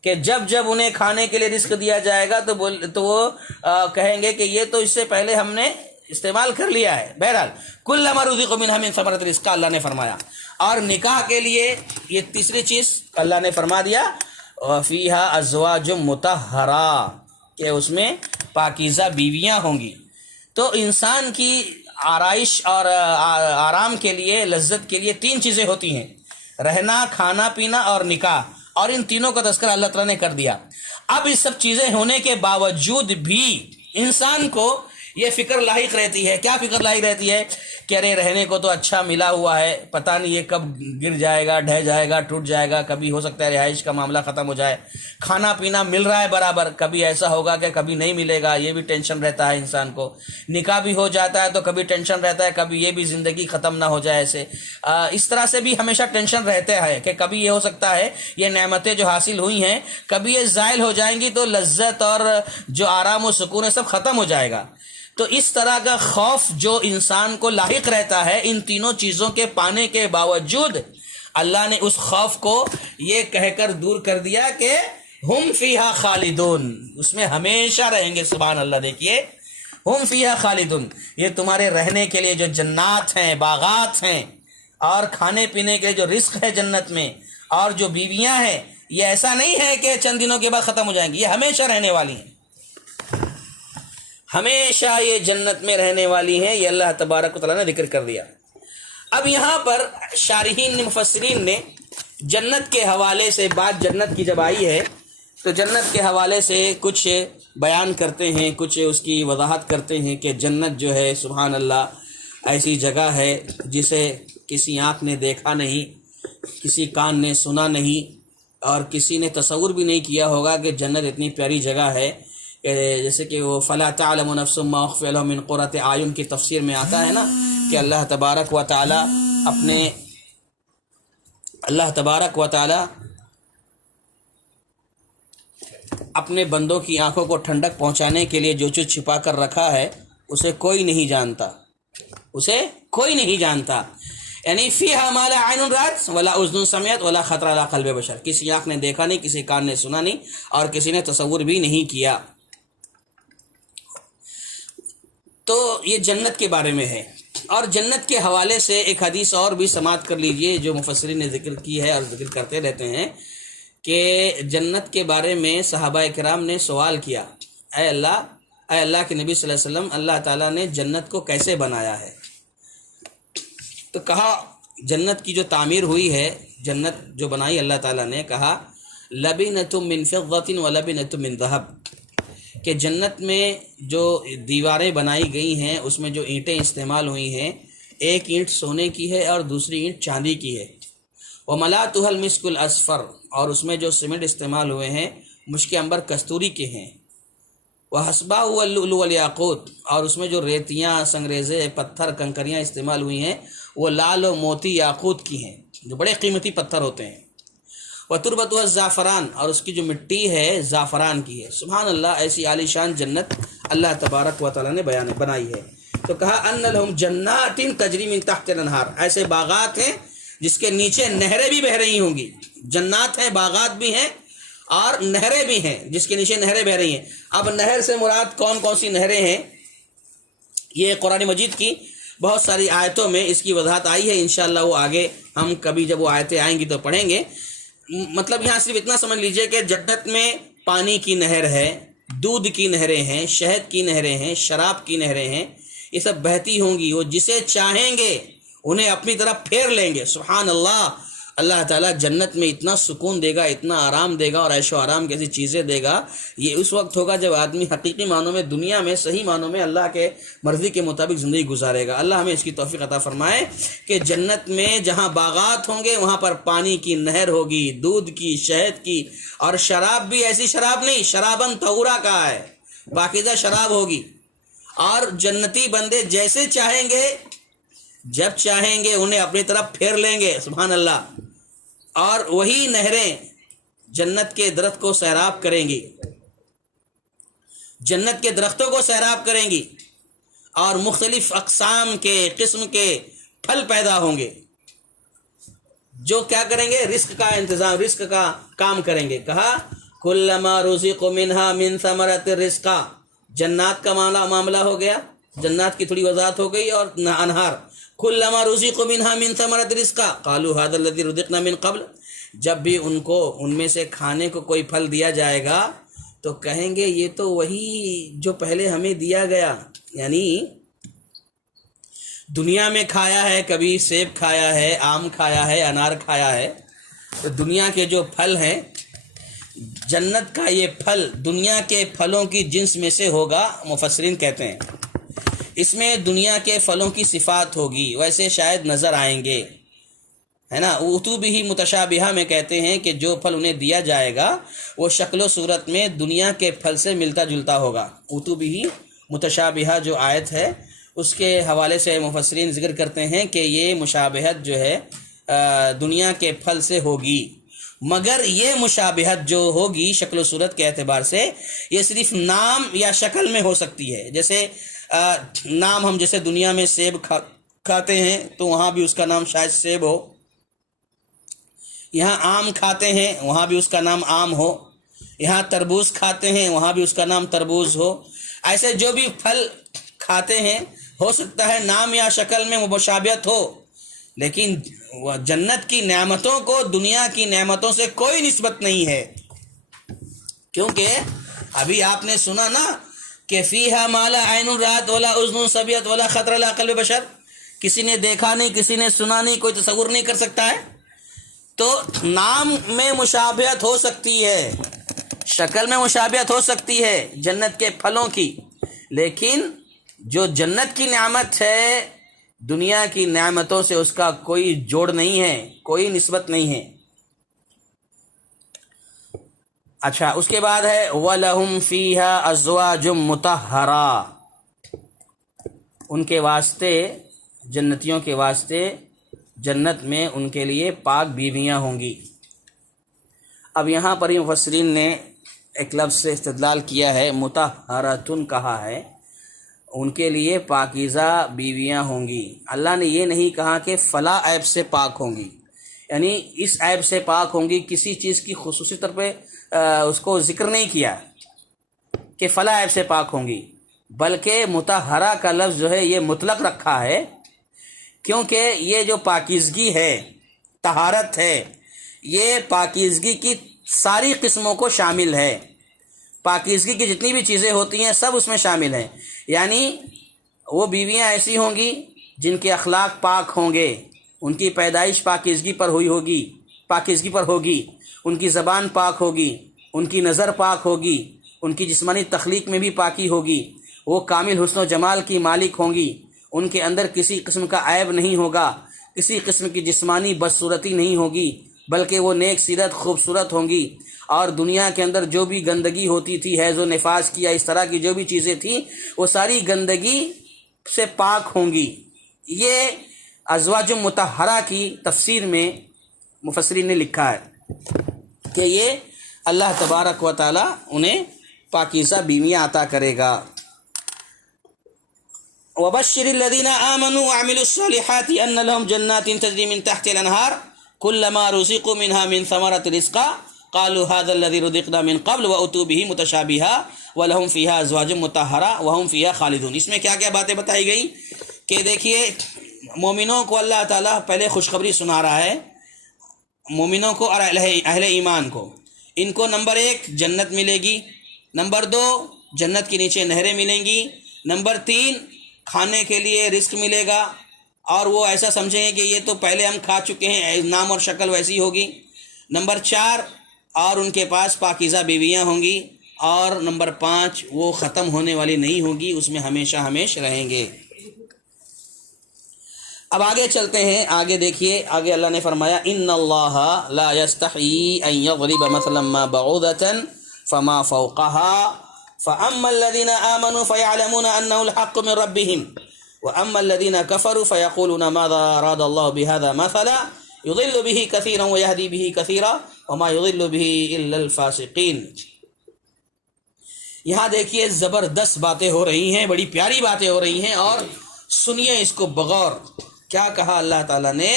کہ جب جب انہیں کھانے کے لیے رزق دیا جائے گا تو وہ کہیں گے کہ یہ تو اس سے پہلے ہم نے استعمال کر لیا ہے۔ بہرحال کلما رزقوا منها من ثمرۃ رزقا اللہ نے فرمایا۔ اور نکاح کے لیے یہ تیسری چیز اللہ نے فرما دیا، وَفِيهَا أَزْوَاجٌ مُطَهَّرَةٌ، کہ اس میں پاکیزہ بیویاں ہوں گی۔ تو انسان کی آرائش اور آرام کے لیے، لذت کے لیے 3 چیزیں ہوتی ہیں، رہنا، کھانا پینا اور نکاح، اور ان تینوں کا تذکرہ اللہ تعالیٰ نے کر دیا۔ اب اس سب چیزیں ہونے کے باوجود بھی انسان کو یہ فکر لاحق رہتی ہے. کیا فکر لاحق رہتی ہے کہ ارے رہنے کو تو اچھا ملا ہوا ہے، پتہ نہیں یہ کب گر جائے گا، ڈھہ جائے گا، ٹوٹ جائے گا، کبھی ہو سکتا ہے رہائش کا معاملہ ختم ہو جائے، کھانا پینا مل رہا ہے برابر، کبھی ایسا ہوگا کہ کبھی نہیں ملے گا، یہ بھی ٹینشن رہتا ہے انسان کو. نکاح بھی ہو جاتا ہے تو کبھی ٹینشن رہتا ہے کبھی یہ بھی زندگی ختم نہ ہو جائے. ایسے اس طرح سے بھی ہمیشہ ٹینشن رہتا ہے کہ کبھی یہ ہو سکتا ہے یہ نعمتیں جو حاصل ہوئی ہیں کبھی یہ زائل ہو جائیں گی تو لذت اور جو آرام و سکون ہے سب ختم ہو جائے گا. تو اس طرح کا خوف جو انسان کو لاحق رہتا ہے ان تینوں چیزوں کے پانے کے باوجود، اللہ نے اس خوف کو یہ کہہ کر دور کر دیا کہ ہم فیہا خالدون، اس میں ہمیشہ رہیں گے. سبحان اللہ. دیکھیے ہم فیہا خالدون، یہ تمہارے رہنے کے لیے جو جنات ہیں، باغات ہیں، اور کھانے پینے کے جو رزق ہے جنت میں، اور جو بیویاں ہیں، یہ ایسا نہیں ہے کہ چند دنوں کے بعد ختم ہو جائیں گی، یہ ہمیشہ رہنے والی ہیں، ہمیشہ یہ جنت میں رہنے والی ہیں. یہ اللہ تبارک و تعالیٰ نے ذکر کر دیا. اب یہاں پر شارحین مفسرین نے جنت کے حوالے سے بات جنت کی جب آئی ہے تو جنت کے حوالے سے کچھ بیان کرتے ہیں، کچھ اس کی وضاحت کرتے ہیں کہ جنت جو ہے سبحان اللہ ایسی جگہ ہے جسے کسی آنکھ نے دیکھا نہیں، کسی کان نے سنا نہیں، اور کسی نے تصور بھی نہیں کیا ہوگا کہ جنت اتنی پیاری جگہ ہے. جیسے کہ وہ فلا تعلم نفس ما اخفی لهم من قرۃ اعین کی تفسیر میں آتا ہے نا کہ اللہ تبارک و تعالی اپنے بندوں کی آنکھوں کو ٹھنڈک پہنچانے کے لیے جو چیز چھپا کر رکھا ہے اسے کوئی نہیں جانتا، اسے کوئی نہیں جانتا. یعنی فیہا ما لا عین رأت ولا اذن سمعت ولا خطر علی قلب بشر، کسی آنکھ نے دیکھا نہیں، کسی کان نے سنا نہیں، اور کسی نے تصور بھی نہیں کیا. تو یہ جنت کے بارے میں ہے. اور جنت کے حوالے سے ایک حدیث اور بھی سماعت کر لیجئے جو مفسرین نے ذکر کی ہے اور ذکر کرتے رہتے ہیں کہ جنت کے بارے میں صحابہ کرام نے سوال کیا، اے اللہ کے نبی صلی اللہ علیہ وسلم، اللہ تعالیٰ نے جنت کو کیسے بنایا ہے؟ تو کہا جنت کی جو تعمیر ہوئی ہے، جنت جو بنائی اللہ تعالیٰ نے، کہا لبنۃ من فضة ولبنۃ من ذهب، کہ جنت میں جو دیواریں بنائی گئی ہیں اس میں جو اینٹیں استعمال ہوئی ہیں، ایک اینٹ سونے کی ہے اور دوسری اینٹ چاندی کی ہے. وملاتها المسک الاصفر، اور اس میں جو سیمنٹ استعمال ہوئے ہیں مشک عنبر کستوری کے ہیں. وحسباء اللؤلؤ والیاقوت، اور اس میں جو ریتیاں، سنگریزے، پتھر، کنکریاں استعمال ہوئی ہیں وہ لال و موتی یاقوت کی ہیں جو بڑے قیمتی پتھر ہوتے ہیں. وتربتها الزعفران، اور اس کی جو مٹی ہے زعفران کی ہے. سبحان اللہ، ایسی عالی شان جنت اللہ تبارک و تعالیٰ نے بنائی ہے. تو کہا ان لهم جنات تجری من تحت الانہار، ایسے باغات ہیں جس کے نیچے نہریں بھی بہہ رہی ہوں گی. جنات ہیں، باغات بھی ہیں، اور نہریں بھی ہیں جس کے نیچے نہریں بہہ رہی ہیں. اب نہر سے مراد کون کون سی نہریں ہیں، یہ قرآن مجید کی بہت ساری آیتوں میں اس کی وضاحت آئی ہے. انشاءاللہ وہ آگے ہم کبھی جب وہ آیتیں آئیں گی تو پڑھیں گے. مطلب یہاں صرف اتنا سمجھ لیجئے کہ جنت میں پانی کی نہر ہے، دودھ کی نہریں ہیں، شہد کی نہریں ہیں، شراب کی نہریں ہیں، یہ سب بہتی ہوں گی. وہ جسے چاہیں گے انہیں اپنی طرف پھیر لیں گے. سبحان اللہ. اللہ تعالیٰ جنت میں اتنا سکون دے گا، اتنا آرام دے گا، اور عیش و آرام کی ایسی چیزیں دے گا. یہ اس وقت ہوگا جب آدمی حقیقی معنوں میں دنیا میں صحیح معنوں میں اللہ کے مرضی کے مطابق زندگی گزارے گا. اللہ ہمیں اس کی توفیق عطا فرمائے کہ جنت میں جہاں باغات ہوں گے وہاں پر پانی کی نہر ہوگی، دودھ کی، شہد کی، اور شراب بھی ایسی شراب نہیں، شرابن طہورا کا ہے، پاکیزہ شراب ہوگی. اور جنتی بندے جیسے چاہیں گے، جب چاہیں گے انہیں اپنی طرف پھیر لیں گے. سبحان اللہ. اور وہی نہریں جنت کے درخت کو سیراب کریں گی، جنت کے درختوں کو سیراب کریں گی، اور مختلف اقسام کے قسم کے پھل پیدا ہوں گے جو کیا کریں گے، رزق کا انتظام، رزق کا کام کریں گے. کہا کلما رزقوا منها من ثمرۃ الرزق، جنات کا معاملہ ہو گیا، جنات کی تھوڑی وضاحت ہو گئی، اور انہار. کلما رزقوا منها من ثمرۃ الرزق قالوا هذا الذي رزقنا من قبل، جب بھی ان کو ان میں سے کھانے کو کوئی پھل دیا جائے گا تو کہیں گے یہ تو وہی جو پہلے ہمیں دیا گیا. یعنی دنیا میں کھایا ہے، کبھی سیب کھایا ہے، آم کھایا ہے، انار کھایا ہے. تو دنیا کے جو پھل ہیں جنت کا یہ پھل دنیا کے پھلوں کی جنس میں سے ہوگا، مفسرین کہتے ہیں اس میں دنیا کے پھلوں کی صفات ہوگی، ویسے شاید نظر آئیں گے، ہے نا۔ اوتو بھی متشابہہ میں کہتے ہیں کہ جو پھل انہیں دیا جائے گا وہ شکل و صورت میں دنیا کے پھل سے ملتا جلتا ہوگا۔ اوتو بھی متشابہہ جو آیت ہے اس کے حوالے سے مفسرین ذکر کرتے ہیں کہ یہ مشابہت جو ہے دنیا کے پھل سے ہوگی، مگر یہ مشابہت جو ہوگی شکل و صورت کے اعتبار سے یہ صرف نام یا شکل میں ہو سکتی ہے۔ جیسے نام ہم جیسے دنیا میں سیب کھاتے ہیں تو وہاں بھی اس کا نام شاید سیب ہو، یہاں آم کھاتے ہیں وہاں بھی اس کا نام آم ہو، یہاں تربوز کھاتے ہیں وہاں بھی اس کا نام تربوز ہو۔ ایسے جو بھی پھل کھاتے ہیں ہو سکتا ہے نام یا شکل میں مشابہت ہو، لیکن جنت کی نعمتوں کو دنیا کی نعمتوں سے کوئی نسبت نہیں ہے، کیونکہ ابھی آپ نے سنا نا کہ فیہا ما لا عین رات ولا اذن سمعت ولا خطر علی قلب بشر، کسی نے دیکھا نہیں، کسی نے سنا نہیں، کوئی تصور نہیں کر سکتا ہے۔ تو نام میں مشابہت ہو سکتی ہے، شکل میں مشابہت ہو سکتی ہے جنت کے پھلوں کی، لیکن جو جنت کی نعمت ہے دنیا کی نعمتوں سے اس کا کوئی جوڑ نہیں ہے، کوئی نسبت نہیں ہے۔ اچھا، اس کے بعد ہے وَلَهُمْ فِيهَا أَزْوَاجٌ مُطَهَّرَةٌ، ان کے واسطے، جنتیوں کے واسطے جنت میں ان کے لیے پاک بیویاں ہوں گی۔ اب یہاں پر ہی مفسرین نے ایک لفظ سے استدلال کیا ہے، مطہرۃ کہا ہے، ان کے لیے پاکیزہ بیویاں ہوں گی۔ اللہ نے یہ نہیں کہا کہ فلاں عیب سے پاک ہوں گی، یعنی اس عیب سے پاک ہوں گی، کسی چیز کی خصوصی طور پہ اس کو ذکر نہیں کیا کہ فلاں عیب سے پاک ہوں گی، بلکہ مطہرہ کا لفظ جو ہے یہ مطلق رکھا ہے، کیونکہ یہ جو پاکیزگی ہے، طہارت ہے، یہ پاکیزگی کی ساری قسموں کو شامل ہے۔ پاکیزگی کی جتنی بھی چیزیں ہوتی ہیں سب اس میں شامل ہیں، یعنی وہ بیویاں ایسی ہوں گی جن کے اخلاق پاک ہوں گے، ان کی پیدائش پاکیزگی پر ہوئی ہوگی، پاکیزگی پر ہوگی، ان کی زبان پاک ہوگی، ان کی نظر پاک ہوگی، ان کی جسمانی تخلیق میں بھی پاکی ہوگی، وہ کامل حسن و جمال کی مالک ہوں گی، ان کے اندر کسی قسم کا عیب نہیں ہوگا، کسی قسم کی جسمانی بدصورتی نہیں ہوگی، بلکہ وہ نیک سیرت خوبصورت ہوں گی، اور دنیا کے اندر جو بھی گندگی ہوتی تھی، حیض و نفاس کی یا اس طرح کی جو بھی چیزیں تھیں وہ ساری گندگی سے پاک ہوں گی۔ یہ ازواج مطہرہ کی تفسیر میں مفسرین نے لکھا ہے کہ یہ اللہ تبارک و تعالی انہیں پاکیزہ بیویاں عطا کرے گا۔ وَبَشِّرِ الَّذِينَ آمَنُوا وَعَمِلُوا الصَّالِحَاتِ أَنَّ لَهُمْ جَنَّاتٍ تَجْرِي مِن تَحْتِهَا الْأَنْهَارُ كُلَّمَا رُزِقُوا مِنْهَا مِن ثَمَرَةٍ رِزْقًا قَالُوا هَذَا الَّذِي رُزِقْنَا مِن قَبْلُ وَأُتُوا بِهِ مُتَشَابِهًا وَلَهُمْ فِيهَا أَزْوَاجٌ مُطَهَّرَةٌ وَهُمْ فِيهَا خَالِدُونَ۔ اس میں کیا کیا باتیں بتائی گئی کہ دیکھیے مومنوں کو اللہ تعالیٰ پہلے خوشخبری سنا رہا ہے، مومنوں کو اور اہل ایمان کو، ان کو نمبر 1 جنت ملے گی، نمبر 2 جنت کے نیچے نہریں ملیں گی، نمبر 3 کھانے کے لیے رزق ملے گا، اور وہ ایسا سمجھیں گے کہ یہ تو پہلے ہم کھا چکے ہیں، نام اور شکل ویسی ہوگی، نمبر 4 اور ان کے پاس پاکیزہ بیویاں ہوں گی، اور نمبر 5 وہ ختم ہونے والی نہیں ہوگی، اس میں ہمیشہ ہمیش رہیں گے۔ اب آگے چلتے ہیں، آگے دیکھیے، آگے اللہ نے فرمایا ان اللہ لا یستحی ان یضرب مثلا ما بعوضة فما فوقها فاما الذين آمنوا فيعلمون انه الحق من ربهم واما الذين كفروا فيقولون ماذا اراد الله بهذا مثلا يضل به كثيرا ويهدي به كثيرا وما يضل به الا الفاسقين۔ یہاں دیکھیے زبردست باتیں ہو رہی ہیں، بڑی پیاری باتیں ہو رہی ہیں، اور سنیے اس کو بغور۔ کیا کہا اللہ تعالیٰ نے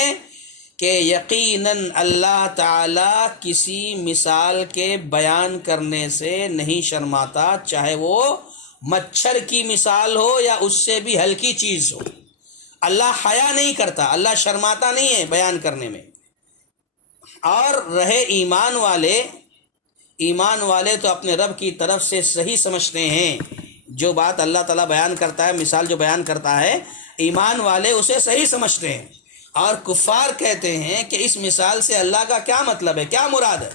کہ یقیناً اللہ تعالیٰ کسی مثال کے بیان کرنے سے نہیں شرماتا، چاہے وہ مچھر کی مثال ہو یا اس سے بھی ہلکی چیز ہو۔ اللہ حیا نہیں کرتا، اللہ شرماتا نہیں ہے بیان کرنے میں۔ اور رہے ایمان والے تو اپنے رب کی طرف سے صحیح سمجھتے ہیں، جو بات اللہ تعالیٰ بیان کرتا ہے، مثال جو بیان کرتا ہے، ایمان والے اسے صحیح سمجھتے ہیں، اور کفار کہتے ہیں کہ اس مثال سے اللہ کا کیا مطلب ہے، کیا مراد ہے،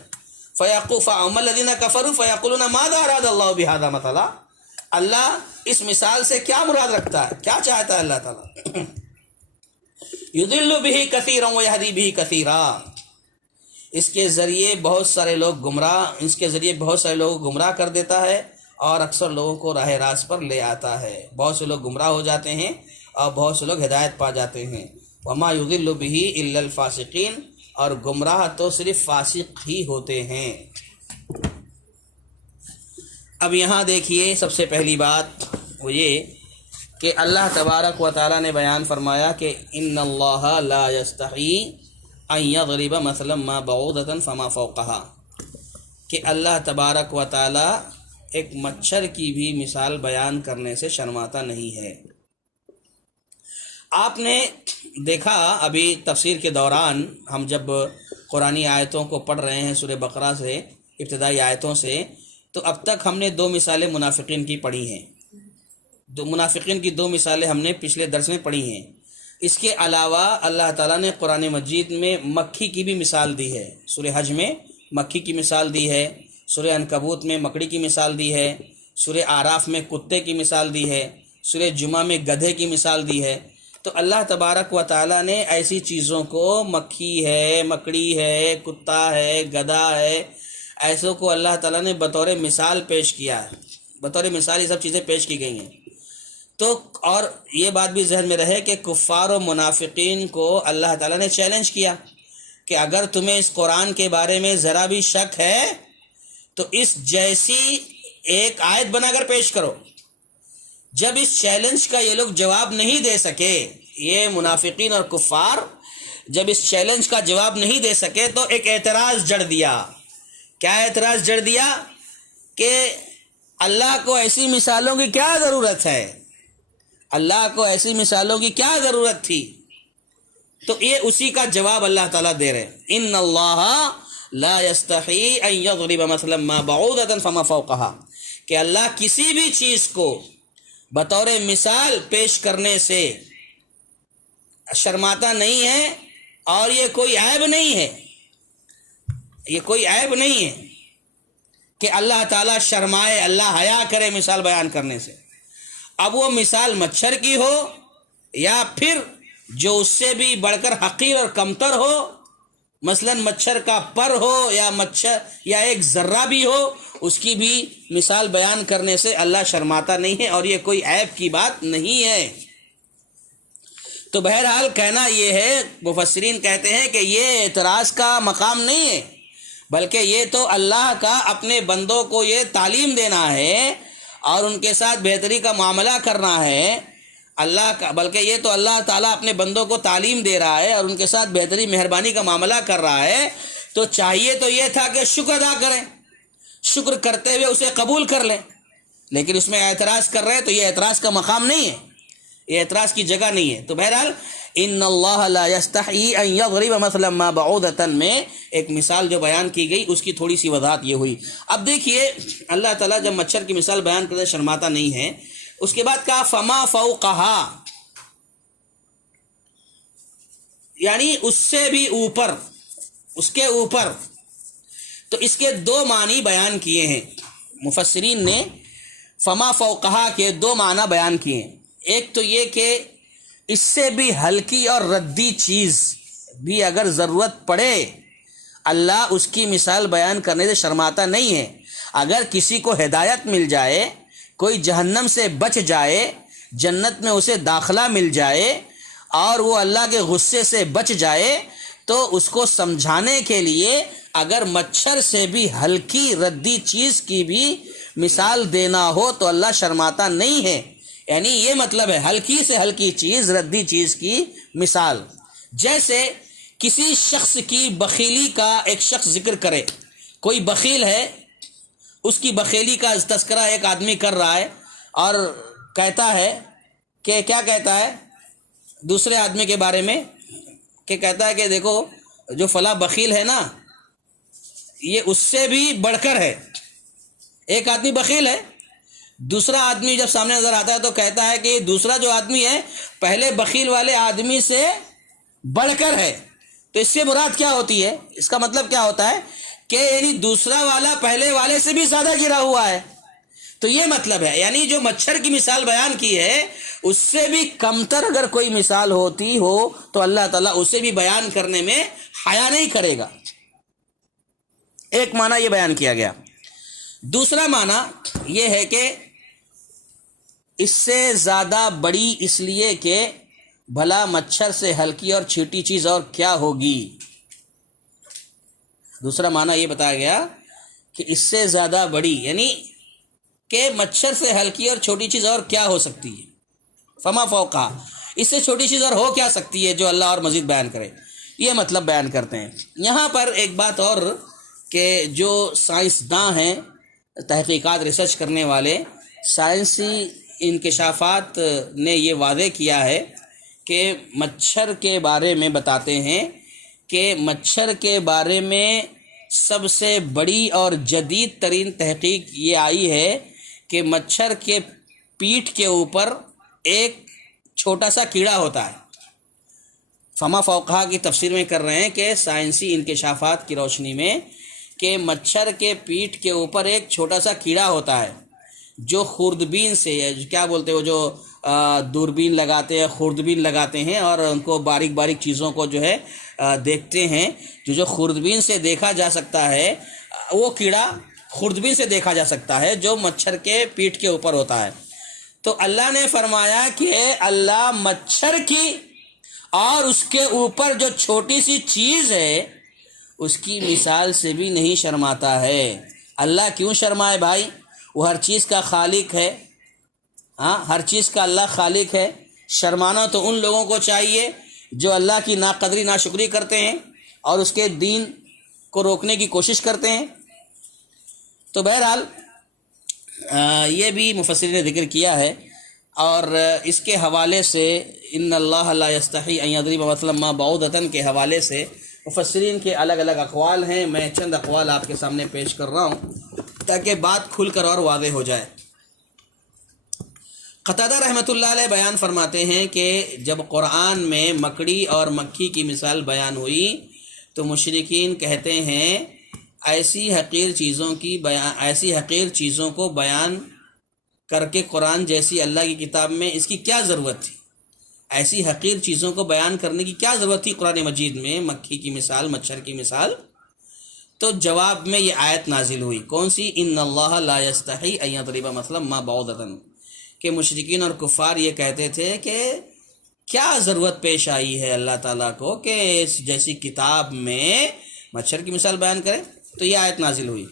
فَأَمَّا الَّذِينَ كَفَرُوا فَيَقُولُونَ مَاذَا أَرَادَ اللَّهُ بِهَذَا مَثَلًا، اللہ اس مثال سے کیا مراد رکھتا ہے، کیا چاہتا ہے اللہ تعالیٰ؟ یضل بہ کثیرا ویہدی بہ کثیرا، اس کے ذریعے بہت سارے لوگ گمراہ کر دیتا ہے اور اکثر لوگوں کو راہ راست پر لے آتا ہے. بہت سے لوگ گمراہ ہو جاتے ہیں اور بہت سے لوگ ہدایت پا جاتے ہیں. وما یضل بہ الا الفاسقین، اور گمراہ تو صرف فاسق ہی ہوتے ہیں. اب یہاں دیکھیے سب سے پہلی بات وہ یہ کہ اللہ تبارک و تعالیٰ نے بیان فرمایا کہ ان اللہ لا یستحی ان یضرب مثلا ما بعوضۃ فما فوقها، کہ اللہ تبارک و تعالیٰ ایک مچھر کی بھی مثال بیان کرنے سے شرماتا نہیں ہے. آپ نے دیکھا ابھی تفسیر کے دوران ہم جب قرآنی آیتوں کو پڑھ رہے ہیں سورہ بقرہ سے ابتدائی آیتوں سے، تو اب تک ہم نے 2 مثالیں منافقین کی پڑھی ہیں. منافقین کی 2 مثالیں ہم نے پچھلے درس میں پڑھی ہیں. اس کے علاوہ اللہ تعالیٰ نے قرآن مجید میں مکھی کی بھی مثال دی ہے. سورہ حج میں مکھی کی مثال دی ہے، سورہ عنکبوت میں مکڑی کی مثال دی ہے، سورہ اعراف میں کتے کی مثال دی ہے، سورہ جمعہ میں گدھے کی مثال دی ہے. تو اللہ تبارک و تعالیٰ نے ایسی چیزوں کو، مکھی ہے، مکڑی ہے، کتا ہے، گدھا ہے، ایسوں کو اللہ تعالیٰ نے بطور مثال پیش کیا ہے. بطور مثال یہ سب چیزیں پیش کی گئی ہیں. تو اور یہ بات بھی ذہن میں رہے کہ کفار و منافقین کو اللہ تعالیٰ نے چیلنج کیا کہ اگر تمہیں اس قرآن کے بارے میں ذرا بھی شک ہے تو اس جیسی ایک آیت بنا کر پیش کرو. جب اس چیلنج کا یہ لوگ جواب نہیں دے سکے، یہ منافقین اور کفار جب اس چیلنج کا جواب نہیں دے سکے تو ایک اعتراض جڑ دیا. کیا اعتراض جڑ دیا؟ کہ اللہ کو ایسی مثالوں کی کیا ضرورت ہے، اللہ کو ایسی مثالوں کی کیا ضرورت تھی. تو یہ اسی کا جواب اللہ تعالیٰ دے رہے. ان اللہ لا یستحی ان یضرب مثلا ما بعوضۃ فما فوقها، کہ اللہ کسی بھی چیز کو بطور مثال پیش کرنے سے شرماتا نہیں ہے، اور یہ کوئی عیب نہیں ہے، یہ کوئی عیب نہیں ہے کہ اللہ تعالیٰ شرمائے، اللہ حیا کرے مثال بیان کرنے سے. اب وہ مثال مچھر کی ہو یا پھر جو اس سے بھی بڑھ کر حقیر اور کمتر ہو، مثلا مچھر کا پر ہو یا مچھر یا ایک ذرہ بھی ہو، اس کی بھی مثال بیان کرنے سے اللہ شرماتا نہیں ہے، اور یہ کوئی عیب کی بات نہیں ہے. تو بہرحال کہنا یہ ہے، مفسرین کہتے ہیں کہ یہ اعتراض کا مقام نہیں ہے، بلکہ یہ تو اللہ کا اپنے بندوں کو یہ تعلیم دینا ہے اور ان کے ساتھ بہتری کا معاملہ کرنا ہے. اللہ کا بلکہ یہ تو اللہ تعالیٰ اپنے بندوں کو تعلیم دے رہا ہے اور ان کے ساتھ بہتری مہربانی کا معاملہ کر رہا ہے. تو چاہیے تو یہ تھا کہ شکر ادا کریں، شکر کرتے ہوئے اسے قبول کر لیں، لیکن اس میں اعتراض کر رہے ہیں تو یہ اعتراض کا مقام نہیں ہے، یہ اعتراض کی جگہ نہیں ہے. تو بہرحال ان اللہ لا یستحی ان یضرب مثلا ما بعوضۃ میں ایک مثال جو بیان کی گئی اس کی تھوڑی سی وضاحت یہ ہوئی. اب دیکھیے اللہ تعالیٰ جب مچھر کی مثال بیان کرتے شرماتا نہیں ہے، اس کے بعد کہا فما فوقہا، یعنی اس سے بھی اوپر، اس کے اوپر. تو اس کے 2 معنی بیان کیے ہیں مفسرین نے. فما فوقہا کے 2 معنی بیان کیے ہیں. ایک تو یہ کہ اس سے بھی ہلکی اور ردی چیز بھی اگر ضرورت پڑے اللہ اس کی مثال بیان کرنے سے شرماتا نہیں ہے. اگر کسی کو ہدایت مل جائے، کوئی جہنم سے بچ جائے، جنت میں اسے داخلہ مل جائے اور وہ اللہ کے غصے سے بچ جائے، تو اس کو سمجھانے کے لیے اگر مچھر سے بھی ہلکی ردی چیز کی بھی مثال دینا ہو تو اللہ شرماتا نہیں ہے. یعنی یہ مطلب ہے ہلکی سے ہلکی چیز، ردی چیز کی مثال. جیسے کسی شخص کی بخیلی کا ایک شخص ذکر کرے، کوئی بخیل ہے، اس کی بخیلی کا تذکرہ ایک آدمی کر رہا ہے اور کہتا ہے کہ کیا کہتا ہے دوسرے آدمی کے بارے میں، کہ کہتا ہے کہ دیکھو جو فلاں بخیل ہے نا یہ اس سے بھی بڑھ کر ہے. ایک آدمی بخیل ہے، دوسرا آدمی جب سامنے نظر آتا ہے تو کہتا ہے کہ دوسرا جو آدمی ہے پہلے بخیل والے آدمی سے بڑھ کر ہے. تو اس سے مراد کیا ہوتی ہے؟ اس کا مطلب کیا ہوتا ہے کہ یعنی دوسرا والا پہلے والے سے بھی زیادہ گرا ہوا ہے. تو یہ مطلب ہے، یعنی جو مچھر کی مثال بیان کی ہے اس سے بھی کمتر اگر کوئی مثال ہوتی ہو تو اللہ تعالیٰ اسے بھی بیان کرنے میں حیا نہیں کرے گا. ایک معنی یہ بیان کیا گیا. دوسرا معنی یہ ہے کہ اس سے زیادہ بڑی اس لیے کہ بھلا مچھر سے ہلکی اور چھوٹی چیز اور کیا ہوگی. دوسرا معنی یہ بتایا گیا کہ اس سے زیادہ بڑی یعنی کہ مچھر سے ہلکی اور چھوٹی چیز اور کیا ہو سکتی ہے. فما فوقا، اس سے چھوٹی چیز اور ہو کیا سکتی ہے جو اللہ اور مزید بیان کرے. یہ مطلب بیان کرتے ہیں. یہاں پر ایک بات اور کہ جو سائنسداں ہیں، تحقیقات ریسرچ کرنے والے، سائنسی انکشافات نے یہ واضح کیا ہے کہ مچھر کے بارے میں بتاتے ہیں کہ مچھر کے بارے میں سب سے بڑی اور جدید ترین تحقیق یہ آئی ہے کہ مچھر کے پیٹھ کے اوپر ایک چھوٹا سا کیڑا ہوتا ہے. فما فوقہ کی تفسیر میں کر رہے ہیں کہ سائنسی انکشافات کی روشنی میں کہ مچھر کے پیٹھ کے اوپر ایک چھوٹا سا کیڑا ہوتا ہے جو خوردبین سے، کیا بولتے ہیں وہ جو دوربین لگاتے ہیں، خوردبین لگاتے ہیں اور ان کو باریک باریک چیزوں کو جو ہے دیکھتے ہیں، جو خوردبین سے دیکھا جا سکتا ہے وہ کیڑا خوردبین سے دیکھا جا سکتا ہے جو مچھر کے پیٹھ کے اوپر ہوتا ہے. تو اللہ نے فرمایا کہ اللہ مچھر کی اور اس کے اوپر جو چھوٹی سی چیز ہے اس کی مثال سے بھی نہیں شرماتا ہے. اللہ کیوں شرمائے بھائی؟ وہ ہر چیز کا خالق ہے. ہاں، ہر چیز کا اللہ خالق ہے. شرمانا تو ان لوگوں کو چاہیے جو اللہ کی ناقدری ناشکری کرتے ہیں اور اس کے دین کو روکنے کی کوشش کرتے ہیں. تو بہرحال یہ بھی مفسرین نے ذکر کیا ہے، اور اس کے حوالے سے ان اللہ لا یستحی ان یضرب مثلا ما بعوضۃ کے حوالے سے مفسرین کے الگ الگ اقوال ہیں. میں چند اقوال آپ کے سامنے پیش کر رہا ہوں تاکہ بات کھل کر اور واضح ہو جائے. قتادہ رحمۃ اللہ علیہ بیان فرماتے ہیں کہ جب قرآن میں مکڑی اور مکھی کی مثال بیان ہوئی تو مشرکین کہتے ہیں ایسی حقیر چیزوں کو بیان کر کے قرآن جیسی اللہ کی کتاب میں اس کی کیا ضرورت تھی. ایسی حقیر چیزوں کو بیان کرنے کی کیا ضرورت تھی قرآن مجید میں، مکھی کی مثال، مچھر کی مثال. تو جواب میں یہ آیت نازل ہوئی. کون سی؟ ان اللہ لا یستحی ان یضرب مثلا ما بعوضۃ، کہ مشرکین اور کفار یہ کہتے تھے کہ کیا ضرورت پیش آئی ہے اللہ تعالیٰ کو کہ اس جیسی کتاب میں مچھر کی مثال بیان کرے. تو یہ آیت نازل ہوئی.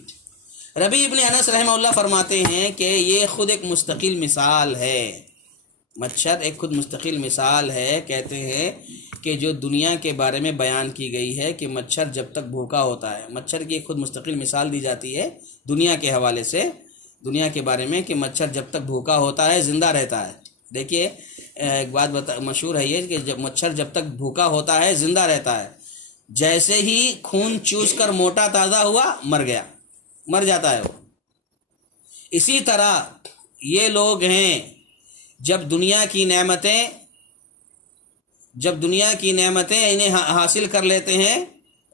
ربیع ابن انس رحمہ اللہ فرماتے ہیں کہ یہ خود ایک مستقل مثال ہے. مچھر ایک خود مستقل مثال ہے. کہتے ہیں کہ جو دنیا کے بارے میں بیان کی گئی ہے کہ مچھر جب تک بھوکا ہوتا ہے، مچھر کی ایک خود مستقل مثال دی جاتی ہے دنیا کے حوالے سے، دنیا کے بارے میں کہ مچھر جب تک بھوکا ہوتا ہے زندہ رہتا ہے. دیکھیے ایک بات مشہور ہے یہ کہ مچھر جب تک بھوکا ہوتا ہے زندہ رہتا ہے، جیسے ہی خون چوس کر موٹا تازہ ہوا مر جاتا ہے وہ. اسی طرح یہ لوگ ہیں جب دنیا کی نعمتیں انہیں حاصل کر لیتے ہیں،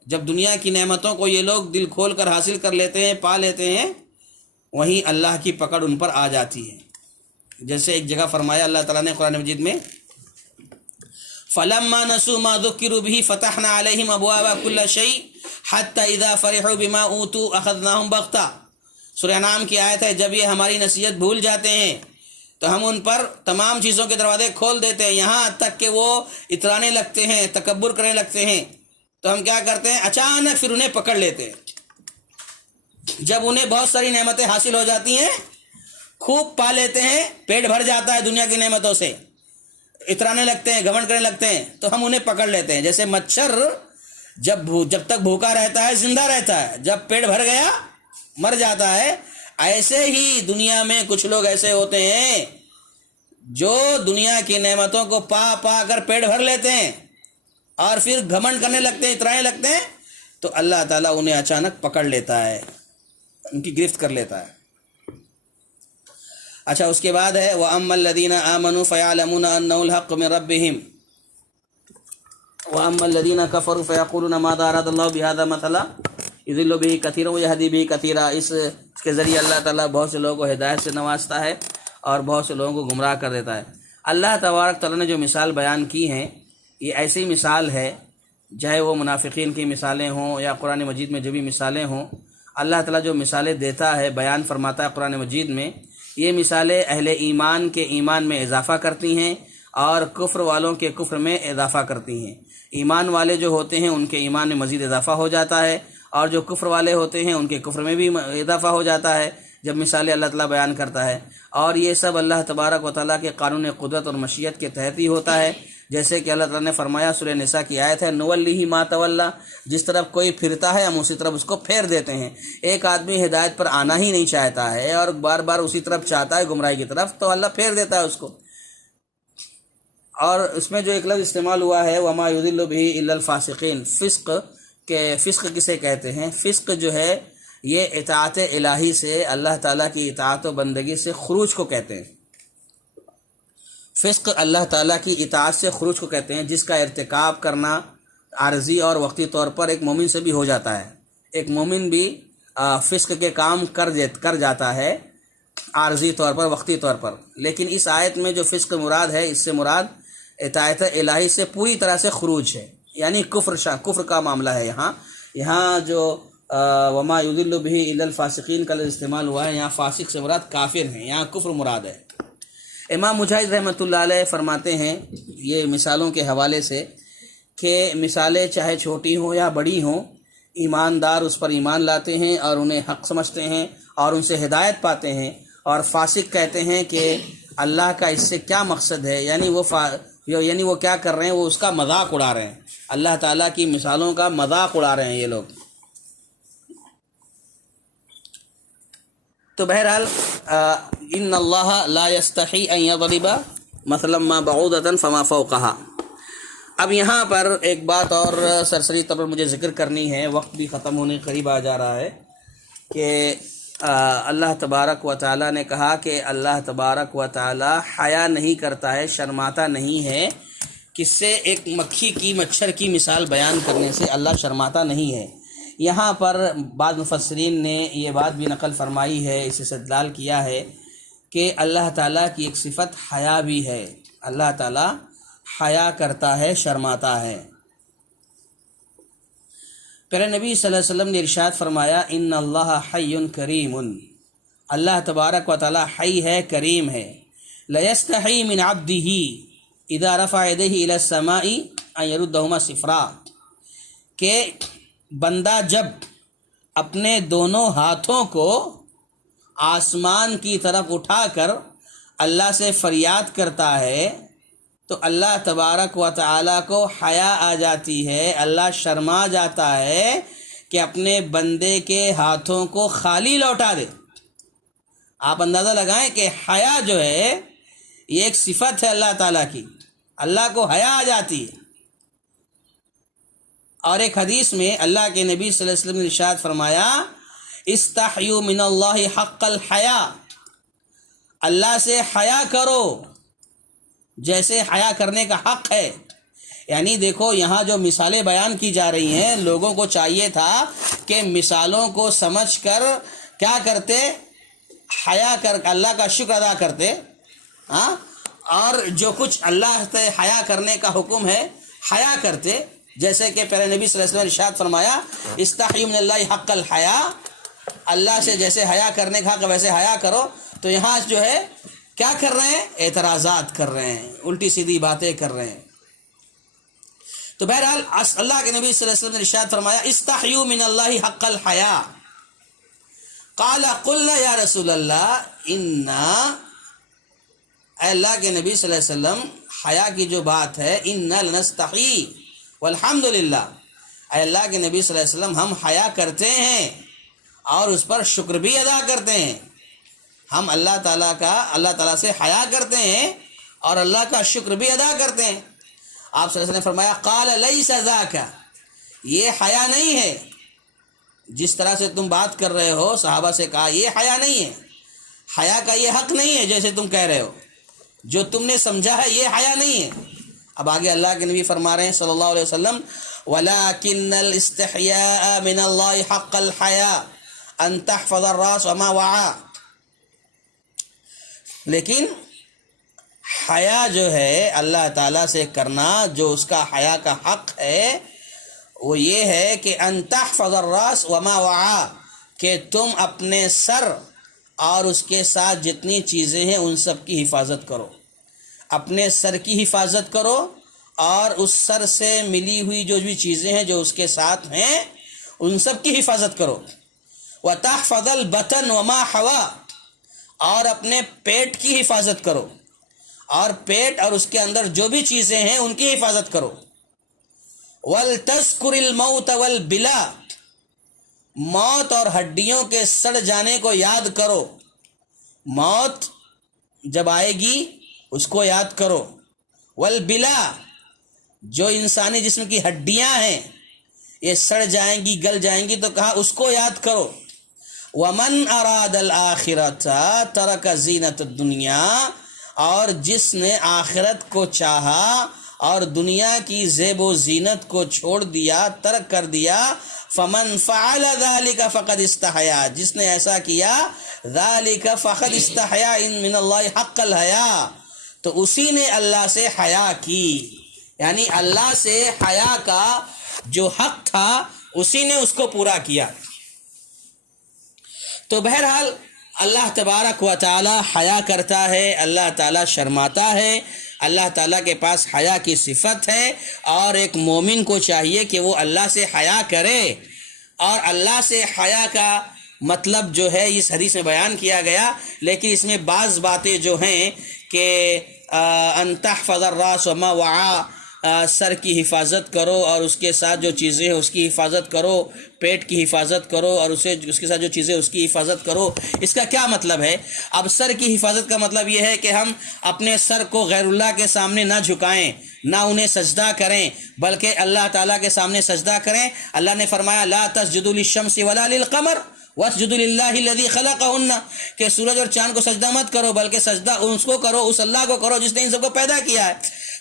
جب دنیا کی نعمتوں کو یہ لوگ دل کھول کر حاصل کر لیتے ہیں، پا لیتے ہیں، وہیں اللہ کی پکڑ ان پر آ جاتی ہے. جیسے ایک جگہ فرمایا اللہ تعالیٰ نے قرآن مجید میں فَلَمَّا نَسُوا مَا ذُكِّرُوا بِهِ فَتَحْنَا عَلَيْهِمْ أَبْوَابَ كُلِّ شَيْءٍ حَتَّى إِذَا فَرِحُوا بِمَا أُوتُوا أَخَذْنَاهُمْ بَغْتَةً. سورہ انعام کی آیت ہے، جب یہ ہماری نصیحت بھول جاتے ہیں تو ہم ان پر تمام چیزوں کے دروازے کھول دیتے ہیں، یہاں تک کہ وہ اترانے لگتے ہیں، تکبر کرنے لگتے ہیں. تو ہم کیا کرتے ہیں؟ اچانک پھر انہیں پکڑ لیتے ہیں. جب انہیں بہت ساری نعمتیں حاصل ہو جاتی ہیں، خوب پا لیتے ہیں، پیٹ بھر جاتا ہے دنیا کی نعمتوں سے، اترانے لگتے ہیں، گھمنڈ کرنے لگتے ہیں، تو ہم انہیں پکڑ لیتے ہیں. جیسے مچھر جب تک بھوکا رہتا ہے زندہ رہتا ہے، جب پیٹ بھر گیا مر جاتا ہے. ایسے ہی دنیا میں کچھ لوگ ایسے ہوتے ہیں جو دنیا کی نعمتوں کو پا کر پیٹ بھر لیتے ہیں اور پھر گھمنڈ کرنے لگتے ہیں، اترانے لگتے ہیں، تو اللہ تعالیٰ انہیں اچانک پکڑ لیتا ہے، ان کی گرفت کر لیتا ہے. اچھا، اس کے بعد ہے وَأَمَّا الَّذِينَ آمَنُوا فَيَعْلَمُونَ أَنَّهُ الْحَقُّ مِنْ رَبِّهِمْ وَأَمَّا الَّذِينَ كَفَرُوا فَيَقُولُونَ مَاذَا أَرَادَ اللَّهُ بِهَذَا مَثَلًا یضل بہ کثیرا ویہدی بہ کثیرا، اس کے ذریعے اللہ تعالیٰ بہت سے لوگوں کو ہدایت سے نوازتا ہے اور بہت سے لوگوں کو گمراہ کر دیتا ہے۔ اللہ تبارک تعالیٰ نے جو مثال بیان کی ہیں یہ ایسی مثال ہے، چاہے وہ منافقین کی مثالیں ہوں یا قرآن مجید میں جو بھی مثالیں ہوں، اللہ تعالیٰ جو مثالیں دیتا ہے، بیان فرماتا ہے قرآن مجید میں، یہ مثالیں اہل ایمان کے ایمان میں اضافہ کرتی ہیں اور کفر والوں کے کفر میں اضافہ کرتی ہیں۔ ایمان والے جو ہوتے ہیں ان کے ایمان میں مزید اضافہ ہو جاتا ہے، اور جو کفر والے ہوتے ہیں ان کے کفر میں بھی اضافہ ہو جاتا ہے جب مثالیں اللہ تعالیٰ بیان کرتا ہے۔ اور یہ سب اللہ تبارک و تعالیٰ کے قانون قدرت اور مشیت کے تحت ہی ہوتا ہے، جیسے کہ اللہ تعالیٰ نے فرمایا، سورہ نساء کی آیت ہے، نولیہ ما تولی، جس طرف کوئی پھرتا ہے ہم اسی طرف اس کو پھیر دیتے ہیں۔ ایک آدمی ہدایت پر آنا ہی نہیں چاہتا ہے اور بار بار اسی طرف چاہتا ہے، گمراہی کی طرف، تو اللہ پھیر دیتا ہے اس کو۔ اور اس میں جو ایک لفظ استعمال ہوا ہے وما یضل بہ الا الفاسقین، فسق کسے کہتے ہیں؟ فسق جو ہے یہ اطاعت الہی سے، اللہ تعالیٰ کی اطاعت و بندگی سے خروج کو کہتے ہیں۔ فسق اللہ تعالیٰ کی اطاعت سے خروج کو کہتے ہیں، جس کا ارتکاب کرنا عارضی اور وقتی طور پر ایک مومن سے بھی ہو جاتا ہے۔ ایک مومن بھی فسق کے کام کر جاتا ہے عارضی طور پر، وقتی طور پر، لیکن اس آیت میں جو فسق مراد ہے، اس سے مراد اطاعت الہی سے پوری طرح سے خروج ہے، یعنی کفر کا معاملہ ہے۔ یہاں جو وما یضل بہ الا الفاسقین کا لفظ استعمال ہوا ہے، یہاں فاسق سے مراد کافر ہیں، یہاں کفر مراد ہے۔ امام مجاہد رحمۃ اللہ علیہ فرماتے ہیں یہ مثالوں کے حوالے سے کہ مثالیں چاہے چھوٹی ہوں یا بڑی ہوں، ایماندار اس پر ایمان لاتے ہیں اور انہیں حق سمجھتے ہیں اور ان سے ہدایت پاتے ہیں، اور فاسق کہتے ہیں کہ اللہ کا اس سے کیا مقصد ہے، یعنی وہ کیا کر رہے ہیں، وہ اس کا مذاق اڑا رہے ہیں، اللہ تعالیٰ کی مثالوں کا مذاق اڑا رہے ہیں یہ لوگ۔ تو بہرحال ان اللہ لا یستحی ان یضرب مثلا ما بعودۃ فما فوقها۔ اب یہاں پر ایک بات اور سرسری طور پر مجھے ذکر کرنی ہے، وقت بھی ختم ہونے قریب آ جا رہا ہے، کہ اللہ تبارک و تعالیٰ نے کہا کہ اللہ تبارک و تعالیٰ حیا نہیں کرتا ہے، شرماتا نہیں ہے، کس سے؟ ایک مکھی کی، مچھر کی مثال بیان کرنے سے اللہ شرماتا نہیں ہے۔ یہاں پر بعض مفسرین نے یہ بات بھی نقل فرمائی ہے، اسے استدلال کیا ہے کہ اللہ تعالیٰ کی ایک صفت حیا بھی ہے، اللہ تعالیٰ حیا کرتا ہے، شرماتا ہے۔ پیارے نبی صلی اللہ علیہ وسلم نے ارشاد فرمایا، ان اللہ حی کریم، اللہ تبارک و تعالیٰ حی ہے، کریم ہے۔ لیستحی من عبدہ اذا رفع یدیہ الی السماء ان یردہما صفرا، کہ بندہ جب اپنے دونوں ہاتھوں کو آسمان کی طرف اٹھا کر اللہ سے فریاد کرتا ہے تو اللہ تبارک و تعالیٰ کو حیا آ جاتی ہے، اللہ شرما جاتا ہے کہ اپنے بندے کے ہاتھوں کو خالی لوٹا دے۔ آپ اندازہ لگائیں کہ حیا جو ہے یہ ایک صفت ہے اللہ تعالیٰ کی، اللہ کو حیا آ جاتی ہے۔ اور ایک حدیث میں اللہ کے نبی صلی اللہ علیہ وسلم نے ارشاد فرمایا، استحیوا من اللہ حق الحیا، اللہ سے حیا کرو جیسے حیا کرنے کا حق ہے۔ یعنی دیکھو یہاں جو مثالیں بیان کی جا رہی ہیں، لوگوں کو چاہیے تھا کہ مثالوں کو سمجھ کر کیا کرتے، حیا کر اللہ کا شکر ادا کرتے، اور جو کچھ اللہ سے حیا کرنے کا حکم ہے حیا کرتے، جیسے کہ پیارے نبی صلی اللہ علیہ وسلم نے ارشاد فرمایا، استحیوا من اللہ حق الحیا، اللہ سے جیسے حیا کرنے کا حق ویسے حیا کرو۔ تو یہاں جو ہے کیا کر رہے ہیں، اعتراضات کر رہے ہیں، الٹی سیدھی باتیں کر رہے ہیں۔ تو بہرحال اللہ کے نبی صلی اللہ علیہ وسلم نے ارشاد فرمایا، استحیوا من اللہ حق الحیا، قال قلنا یا رسول اللہ انا، اے اللہ کے نبی صلی اللہ علیہ وسلم حیا کی جو بات ہے، انا لنستحی والحمدللہ، اے اللہ کے نبی صلی اللہ علیہ وسلم ہم حیا کرتے ہیں اور اس پر شکر بھی ادا کرتے ہیں، ہم اللہ تعالیٰ سے حیا کرتے ہیں اور اللہ کا شکر بھی ادا کرتے ہیں۔ آپ صلی اللہ علیہ وسلم نے فرمایا، قال لیس ذاک، یہ حیا نہیں ہے، جس طرح سے تم بات کر رہے ہو، صحابہ سے کہا یہ حیا نہیں ہے، حیا کا یہ حق نہیں ہے جیسے تم کہہ رہے ہو، جو تم نے سمجھا ہے یہ حیا نہیں ہے۔ اب آگے اللہ کے نبی فرما رہے ہیں صلی اللہ علیہ وسلم، وَلَكِنَّ الْإِسْتِحْيَاءَ مِنَ اللَّهِ حَقَّ الْحَيَاءِ أَن تَحْفَظَ الرَّأْسَ وَمَا وَعَى. لیکن حیا جو ہے اللہ تعالیٰ سے کرنا، جو اس کا حیا کا حق ہے وہ یہ ہے کہ ان تحفظ الراس وما وعا، کہ تم اپنے سر اور اس کے ساتھ جتنی چیزیں ہیں ان سب کی حفاظت کرو. اپنے سر کی حفاظت کرو اور اس سر سے ملی ہوئی جو بھی چیزیں ہیں جو اس کے ساتھ ہیں ان سب کی حفاظت کرو. وتحفظ البطن وما حوا، اور اپنے پیٹ کی حفاظت کرو، اور پیٹ اور اس کے اندر جو بھی چیزیں ہیں ان کی حفاظت کرو. وَلْتَذْكُرِ الْمَوْتَ وَالْبِلَا، موت اور ہڈیوں کے سڑ جانے کو یاد کرو. موت جب آئے گی اس کو یاد کرو. والبلا، جو انسانی جسم کی ہڈیاں ہیں یہ سڑ جائیں گی گل جائیں گی تو کہا اس کو یاد کرو. ومن اراد الآخرۃ ترک زینت الدنیا، اور جس نے آخرت کو چاہا اور دنیا کی زیب و زینت کو چھوڑ دیا، ترک کر دیا. فمن فعل ذلك فقد استحیا، جس نے ایسا کیا ذلك فقد استحیا من اللہ حق الحیا، تو اسی نے اللہ سے حیا کی. یعنی اللہ سے حیا کا جو حق تھا اسی نے اس کو پورا کیا. تو بہرحال اللہ تبارک و تعالی حیا کرتا ہے، اللہ تعالی شرماتا ہے، اللہ تعالیٰ کے پاس حیا کی صفت ہے، اور ایک مومن کو چاہیے کہ وہ اللہ سے حیا کرے. اور اللہ سے حیا کا مطلب جو ہے اس حدیث میں بیان کیا گیا، لیکن اس میں بعض باتیں جو ہیں کہ ان تحفظ الراس وما وعا، سر کی حفاظت کرو اور اس کے ساتھ جو چیزیں ہیں اس کی حفاظت کرو، پیٹ کی حفاظت کرو اور اس کے ساتھ جو چیزیں اس کی حفاظت کرو. اس کا کیا مطلب ہے؟ اب سر کی حفاظت کا مطلب یہ ہے کہ ہم اپنے سر کو غیر اللہ کے سامنے نہ جھکائیں، نہ انہیں سجدہ کریں، بلکہ اللہ تعالیٰ کے سامنے سجدہ کریں. اللہ نے فرمایا لا تسجدوا للشمس ولا للقمر واسجدوا للہ الذی خلقہن، کہ سورج اور چاند کو سجدہ مت کرو بلکہ سجدہ اس کو کرو، اس اللہ کو کرو جس نے ان سب کو پیدا کیا ہے.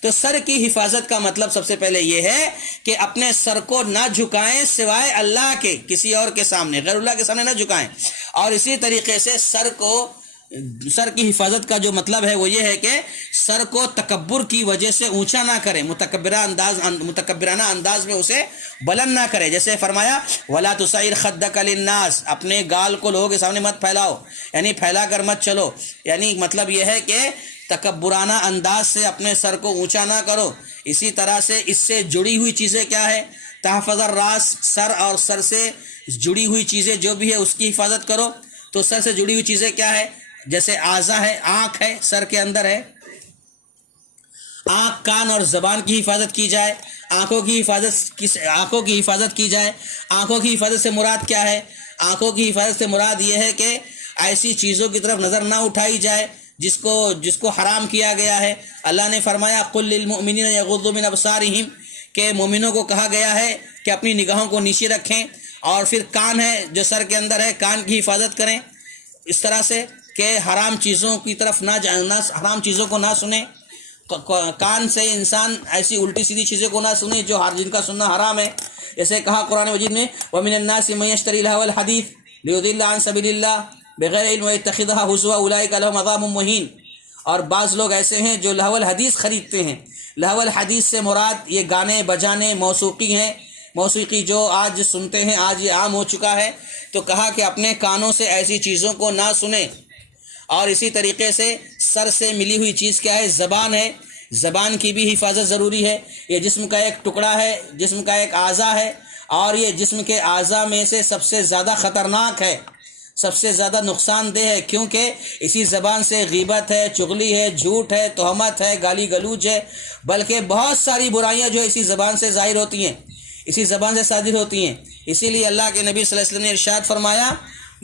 تو سر کی حفاظت کا مطلب سب سے پہلے یہ ہے کہ اپنے سر کو نہ جھکائیں سوائے اللہ کے، کسی اور کے سامنے، غیر اللہ کے سامنے نہ جھکائیں. اور اسی طریقے سے سر کی حفاظت کا جو مطلب ہے وہ یہ ہے کہ سر کو تکبر کی وجہ سے اونچا نہ کریں، متکبرانہ انداز میں اسے بلند نہ کرے. جیسے فرمایا وَلَا تُسَعِّرْ خَدَّكَ لِلنَّاسِ، اپنے گال کو لوگوں کے سامنے مت پھیلاؤ، یعنی پھیلا کر مت چلو. یعنی مطلب یہ ہے کہ تکبرانہ انداز سے اپنے سر کو اونچا نہ کرو. اسی طرح سے اس سے جڑی ہوئی چیزیں کیا ہے؟ تحفظ الراس، سر اور سر سے جڑی ہوئی چیزیں جو بھی ہے اس کی حفاظت کرو. تو سر سے جڑی ہوئی چیزیں کیا ہے؟ جیسے اعضاء ہے، آنکھ ہے سر کے اندر ہے، آنکھ، کان اور زبان کی حفاظت کی جائے. آنکھوں کی حفاظت کی جائے. آنکھوں کی حفاظت سے مراد کیا ہے؟ آنکھوں کی حفاظت سے مراد یہ ہے کہ ایسی چیزوں کی طرف نظر نہ اٹھائی جائے جس کو حرام کیا گیا ہے. اللہ نے فرمایا قل للمؤمنین یغضوا من ابصارہم، کہ مومنوں کو کہا گیا ہے کہ اپنی نگاہوں کو نیچے رکھیں. اور پھر کان ہے جو سر کے اندر ہے، کان کی حفاظت کریں اس طرح سے کہ حرام چیزوں کی طرف حرام چیزوں کو نہ سنیں. کان سے انسان ایسی الٹی سیدھی چیزیں کو نہ سنیں جن کا سننا حرام ہے. جیسے کہا قرآن مجید میں وَمِنَ النَّاسِ مَن يَشْتَرِي لَهْوَ الْحَدِيثِ لِيُضِلَّ عَن سَبِيلِ اللَّهِ بِغَيْرِ عِلْمٍ وَيَتَّخِذُهَا هُزُوًا أُولَٰئِكَ لَهُمْ عَذَابٌ مُّهِينٌ. اور بعض لوگ ایسے ہیں جو لہو الحدیث خریدتے ہیں. لہو الحدیث سے مراد یہ گانے بجانے، موسیقی ہیں. موسیقی جو آج سنتے ہیں، آج یہ عام ہو چکا ہے. تو کہا کہ اپنے کانوں سے ایسی چیزوں کو نہ سنیں. اور اسی طریقے سے سر سے ملی ہوئی چیز کیا ہے؟ زبان ہے. زبان کی بھی حفاظت ضروری ہے. یہ جسم کا ایک ٹکڑا ہے، جسم کا ایک اعضا ہے، اور یہ جسم کے اعضا میں سے سب سے زیادہ خطرناک ہے، سب سے زیادہ نقصان دہ ہے. کیونکہ اسی زبان سے غیبت ہے، چغلی ہے، جھوٹ ہے، تہمت ہے، گالی گلوچ ہے، بلکہ بہت ساری برائیاں جو اسی زبان سے ظاہر ہوتی ہیں، اسی زبان سے صادر ہوتی ہیں. اسی لیے اللہ کے نبی صلی اللہ علیہ وسلم نے ارشاد فرمایا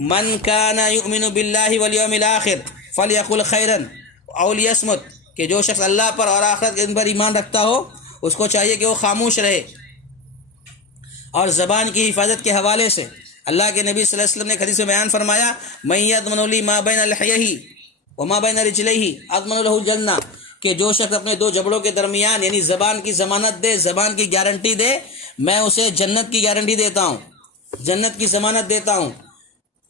من کان یؤمن باللہ والیوم الآخر فلیقل خیرا او لیصمت، کہ جو شخص اللہ پر اور آخرت کے دن پر ایمان رکھتا ہو اس کو چاہیے کہ وہ خاموش رہے. اور زبان کی حفاظت کے حوالے سے اللہ کے نبی صلی اللہ علیہ وسلم نے حدیث میں بیان فرمایا من یضمن لی ما بین لحیہ وما بین رجلیہ اضمن لہ الجنہ، کہ جو شخص اپنے دو جبڑوں کے درمیان یعنی زبان کی ضمانت دے، زبان کی گارنٹی دے، میں اسے جنت کی گارنٹی دیتا ہوں، جنت کی ضمانت دیتا ہوں۔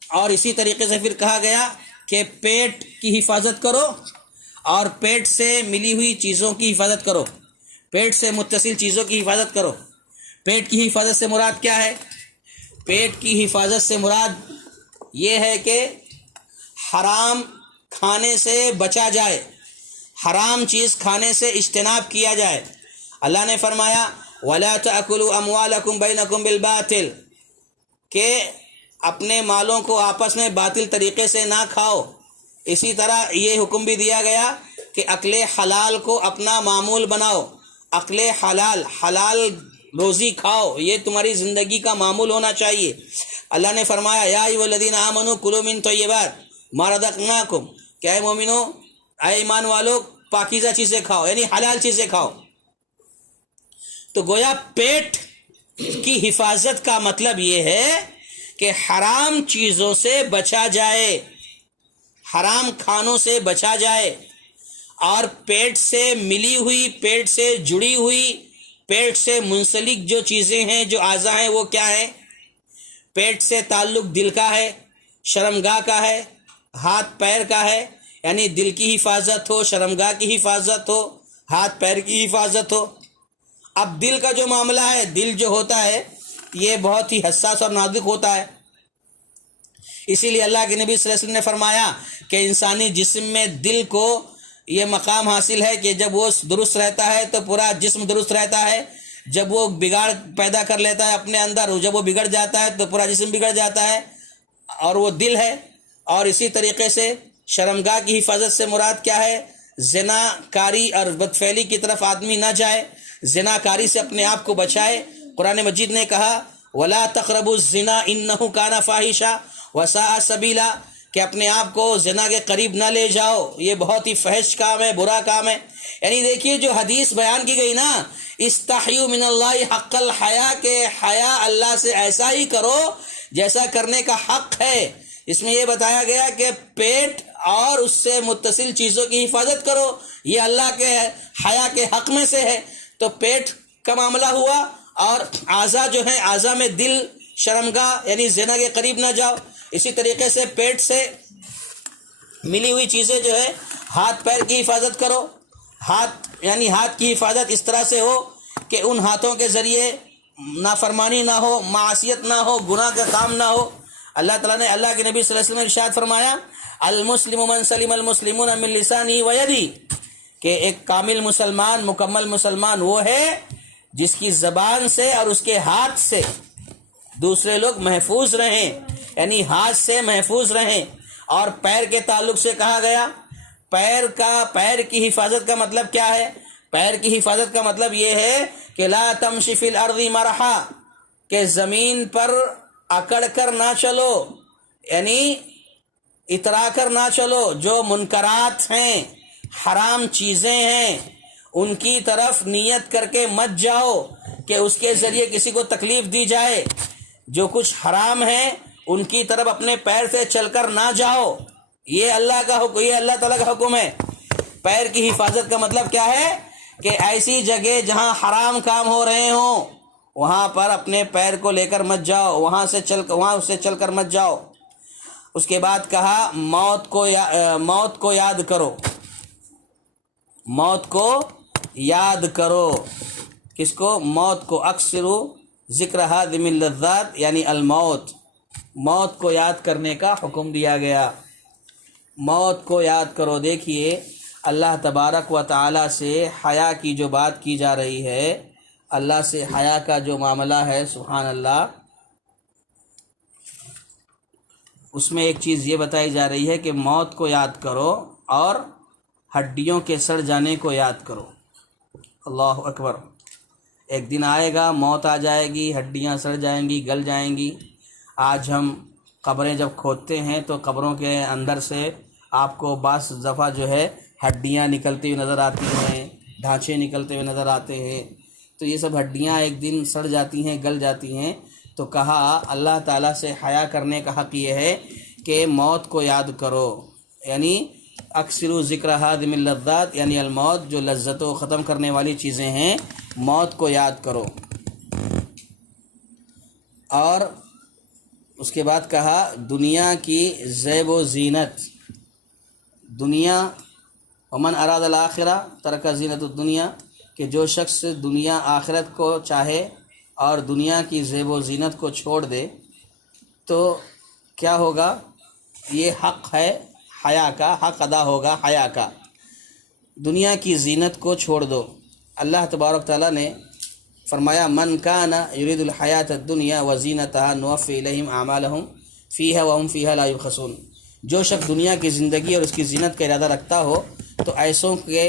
اور اسی طریقے سے پھر کہا گیا کہ پیٹ کی حفاظت کرو اور پیٹ سے ملی ہوئی چیزوں کی حفاظت کرو، پیٹ سے متصل چیزوں کی حفاظت کرو۔ پیٹ کی حفاظت سے مراد کیا ہے؟ پیٹ کی حفاظت سے مراد یہ ہے کہ حرام کھانے سے بچا جائے، حرام چیز کھانے سے اجتناب کیا جائے۔ اللہ نے فرمایا وَلَا تَأْكُلُوا أَمْوَالَكُمْ بَيْنَكُمْ بِالْبَاطِلِ، کہ اپنے مالوں کو آپس میں باطل طریقے سے نہ کھاؤ۔ اسی طرح یہ حکم بھی دیا گیا کہ اکل حلال کو اپنا معمول بناؤ، اکل حلال، حلال روزی کھاؤ، یہ تمہاری زندگی کا معمول ہونا چاہیے۔ اللہ نے فرمایا یا ایھا الذین آمنوا کلوا من طیبات ما رزقناکم، کہ اے مومنو، اے ایمان والو، پاکیزہ چیزیں کھاؤ، یعنی حلال چیزیں کھاؤ۔ تو گویا پیٹ کی حفاظت کا مطلب یہ ہے کہ حرام چیزوں سے بچا جائے، حرام کھانوں سے بچا جائے، اور پیٹ سے ملی ہوئی، پیٹ سے جڑی ہوئی، پیٹ سے منسلک جو چیزیں ہیں، جو اعضاء ہیں، وہ کیا ہیں؟ پیٹ سے تعلق دل کا ہے، شرمگاہ کا ہے، ہاتھ پیر کا ہے، یعنی دل کی حفاظت ہو، شرمگاہ کی حفاظت ہو، ہاتھ پیر کی حفاظت ہو۔ اب دل کا جو معاملہ ہے، دل جو ہوتا ہے یہ بہت ہی حساس اور نازک ہوتا ہے، اسی لیے اللہ کے نبی صلی اللہ علیہ وسلم نے فرمایا کہ انسانی جسم میں دل کو یہ مقام حاصل ہے کہ جب وہ درست رہتا ہے تو پورا جسم درست رہتا ہے، جب وہ بگاڑ پیدا کر لیتا ہے اپنے اندر، جب وہ بگڑ جاتا ہے تو پورا جسم بگڑ جاتا ہے، اور وہ دل ہے۔ اور اسی طریقے سے شرمگاہ کی حفاظت سے مراد کیا ہے؟ زنا کاری اور بدفعلی کی طرف آدمی نہ جائے، زنا کاری سے اپنے آپ کو بچائے۔ قرآن مجید نے کہا وَلَا تَقْرَبُوا الزِّنَا إِنَّهُ كَانَ فَاحِشًا وَسَاءَ سَبِيلًا، کہ اپنے آپ کو زنا کے قریب نہ لے جاؤ، یہ بہت ہی فحش کام ہے، برا کام ہے۔ یعنی دیکھیے جو حدیث بیان کی گئی نا، استحیوا من اللہ حق الحیا، کہ حیا اللہ سے ایسا ہی کرو جیسا کرنے کا حق ہے۔ اس میں یہ بتایا گیا کہ پیٹ اور اس سے متصل چیزوں کی حفاظت کرو، یہ اللہ کے حیا کے حق میں سے ہے۔ تو پیٹ کا معاملہ ہوا، اور اعضاء جو ہیں، اعضاء میں دل، شرمگاہ، یعنی زنا کے قریب نہ جاؤ۔ اسی طریقے سے پیٹ سے ملی ہوئی چیزیں جو ہے، ہاتھ پیر کی حفاظت کرو۔ ہاتھ یعنی ہاتھ کی حفاظت اس طرح سے ہو کہ ان ہاتھوں کے ذریعے نافرمانی نہ ہو، معصیت نہ ہو، گناہ کا کام نہ ہو۔ اللہ تعالیٰ نے، اللہ کے نبی صلی اللہ علیہ وسلم نے ارشاد فرمایا المسلم من سلم المسلمون من لسانہ ویدہ، کہ ایک کامل مسلمان، مکمل مسلمان وہ ہے جس کی زبان سے اور اس کے ہاتھ سے دوسرے لوگ محفوظ رہیں، یعنی ہاتھ سے محفوظ رہیں۔ اور پیر کے تعلق سے کہا گیا، پیر کی حفاظت کا مطلب کیا ہے؟ پیر کی حفاظت کا مطلب یہ ہے کہ لا تمشی فی الارض مرحا، کہ زمین پر اکڑ کر نہ چلو، یعنی اترا کر نہ چلو۔ جو منکرات ہیں، حرام چیزیں ہیں، ان کی طرف نیت کر کے مت جاؤ کہ اس کے ذریعے کسی کو تکلیف دی جائے۔ جو کچھ حرام ہے ان کی طرف اپنے پیر سے چل کر نہ جاؤ، یہ اللہ کا حکم، یہ اللہ تعالیٰ کا حکم ہے۔ پیر کی حفاظت کا مطلب کیا ہے؟ کہ ایسی جگہ جہاں حرام کام ہو رہے ہوں وہاں پر اپنے پیر کو لے کر مت جاؤ، وہاں سے چل کر مت جاؤ۔ اس کے بعد کہا موت کو یاد کرو، موت کو یاد کرو۔ کس کو؟ موت کو۔ اکثروا ذکر ہادم اللذات، یعنی الموت، موت کو یاد کرنے کا حکم دیا گیا۔ موت کو یاد کرو۔ دیکھیے اللہ تبارک و تعالیٰ سے حیا کی جو بات کی جا رہی ہے، اللہ سے حیا کا جو معاملہ ہے، سبحان اللہ، اس میں ایک چیز یہ بتائی جا رہی ہے کہ موت کو یاد کرو اور ہڈیوں کے سڑ جانے کو یاد کرو۔ اللہ اکبر۔ ایک دن آئے گا، موت آ جائے گی، ہڈیاں سڑ جائیں گی، گل جائیں گی۔ آج ہم قبریں جب کھودتے ہیں تو قبروں کے اندر سے آپ کو بعض دفعہ جو ہے ہڈیاں نکلتی ہوئی نظر آتی ہیں، ڈھانچے نکلتے ہوئے نظر آتے ہیں۔ تو یہ سب ہڈیاں ایک دن سڑ جاتی ہیں، گل جاتی ہیں۔ تو کہا اللہ تعالیٰ سے حیا کرنے کا حق یہ ہے کہ موت کو یاد کرو، یعنی اکثروا ذکر ہادم اللذات، یعنی الموت، جو لذت و ختم کرنے والی چیزیں ہیں، موت کو یاد کرو۔ اور اس کے بعد کہا دنیا کی زیب و زینت، دنیا ومن اراد الآخرہ ترک زینت الدنیا، کہ جو شخص دنیا آخرت کو چاہے اور دنیا کی زیب و زینت کو چھوڑ دے تو کیا ہوگا؟ یہ حق ہے حیا کا، حق ادا ہوگا حیا کا۔ دنیا کی زینت کو چھوڑ دو۔ اللہ تبارک تعالیٰ نے فرمایا من کان یرید الحیات الدنیا وزینتها نوفی الیہم اعمالہم فیہا وہم فیہا لا یبخسون، جو شخص دنیا کی زندگی اور اس کی زینت کا ارادہ رکھتا ہو تو ایسوں کے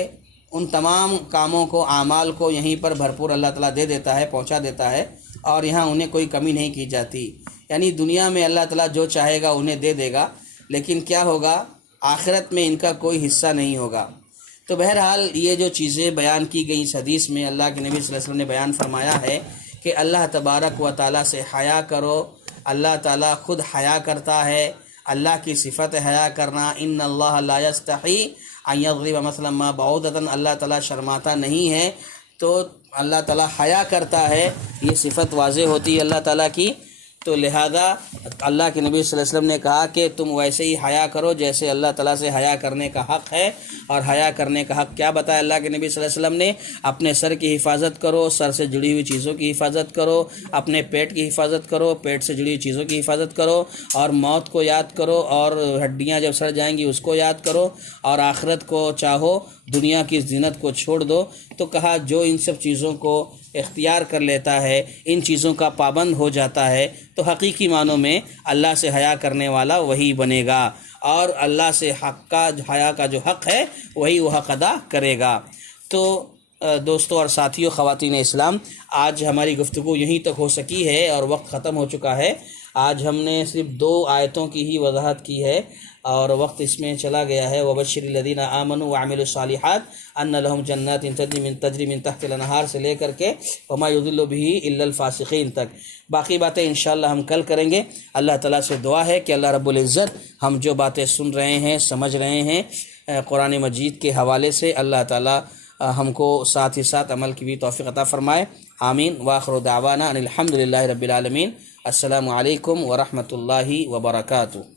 ان تمام کاموں کو، اعمال کو یہیں پر بھرپور اللہ تعالیٰ دے دیتا ہے، پہنچا دیتا ہے، اور یہاں انہیں کوئی کمی نہیں کی جاتی۔ یعنی دنیا میں اللہ تعالیٰ جو چاہے گا انہیں دے دے گا، لیکن کیا ہوگا؟ آخرت میں ان کا کوئی حصہ نہیں ہوگا۔ تو بہرحال یہ جو چیزیں بیان کی گئیں اس حدیث میں، اللہ کے نبی صلی اللہ علیہ وسلم نے بیان فرمایا ہے کہ اللہ تبارک و تعالیٰ سے حیا کرو۔ اللہ تعالیٰ خود حیا کرتا ہے، اللہ کی صفت حیا کرنا، ان اللہ لا یستحی ان یضرب مثلا ما بعوضۃ، اللہ تعالیٰ شرماتا نہیں ہے، تو اللہ تعالیٰ حیا کرتا ہے، یہ صفت واضح ہوتی ہے اللہ تعالیٰ کی۔ تو لہذا اللہ کے نبی صلی اللہ علیہ وسلم نے کہا کہ تم ویسے ہی حیا کرو جیسے اللہ تعالیٰ سے حیا کرنے کا حق ہے۔ اور حیا کرنے کا حق کیا بتایا اللہ کے نبی صلی اللہ علیہ وسلم نے؟ اپنے سر کی حفاظت کرو، سر سے جڑی ہوئی چیزوں کی حفاظت کرو، اپنے پیٹ کی حفاظت کرو، پیٹ سے جڑی ہوئی چیزوں کی حفاظت کرو، اور موت کو یاد کرو، اور ہڈیاں جب سڑ جائیں گی اس کو یاد کرو، اور آخرت کو چاہو، دنیا کی زینت کو چھوڑ دو۔ تو کہا جو ان سب چیزوں کو اختیار کر لیتا ہے، ان چیزوں کا پابند ہو جاتا ہے، تو حقیقی معنوں میں اللہ سے حیا کرنے والا وہی بنے گا، اور اللہ سے حق کا حیا کا جو حق ہے وہی وہ حق ادا کرے گا۔ تو دوستوں اور ساتھیوں، خواتین اسلام، آج ہماری گفتگو یہیں تک ہو سکی ہے اور وقت ختم ہو چکا ہے۔ آج ہم نے صرف 2 آیتوں کی ہی وضاحت کی ہے اور وقت اس میں چلا گیا ہے۔ وَبَشِّرِ الَّذِينَ آمَنُوا وَعَمِلُوا الصَّالِحَاتِ أَنَّ لَهُمْ جَنَّاتٍ تَجْرِي مِن تَحْتِهَا الْأَنْهَارُ سے لے کر کے وَمَا يُضِلُّ بِهِ إِلَّا الْفَاسِقِينَ تک۔ باقی باتیں انشاءاللہ ہم کل کریں گے۔ اللہ تعالیٰ سے دعا ہے کہ اللہ رب العزت ہم جو باتیں سن رہے ہیں، سمجھ رہے ہیں قرآن مجید کے حوالے سے، اللہ تعالیٰ ہم کو ساتھ ہی ساتھ عمل کی بھی توفیق عطا فرمائے۔ آمین۔ وآخر دعوانا ان الحمد للہ رب العالمین۔ السلام علیکم ورحمۃ اللہ وبرکاتہ۔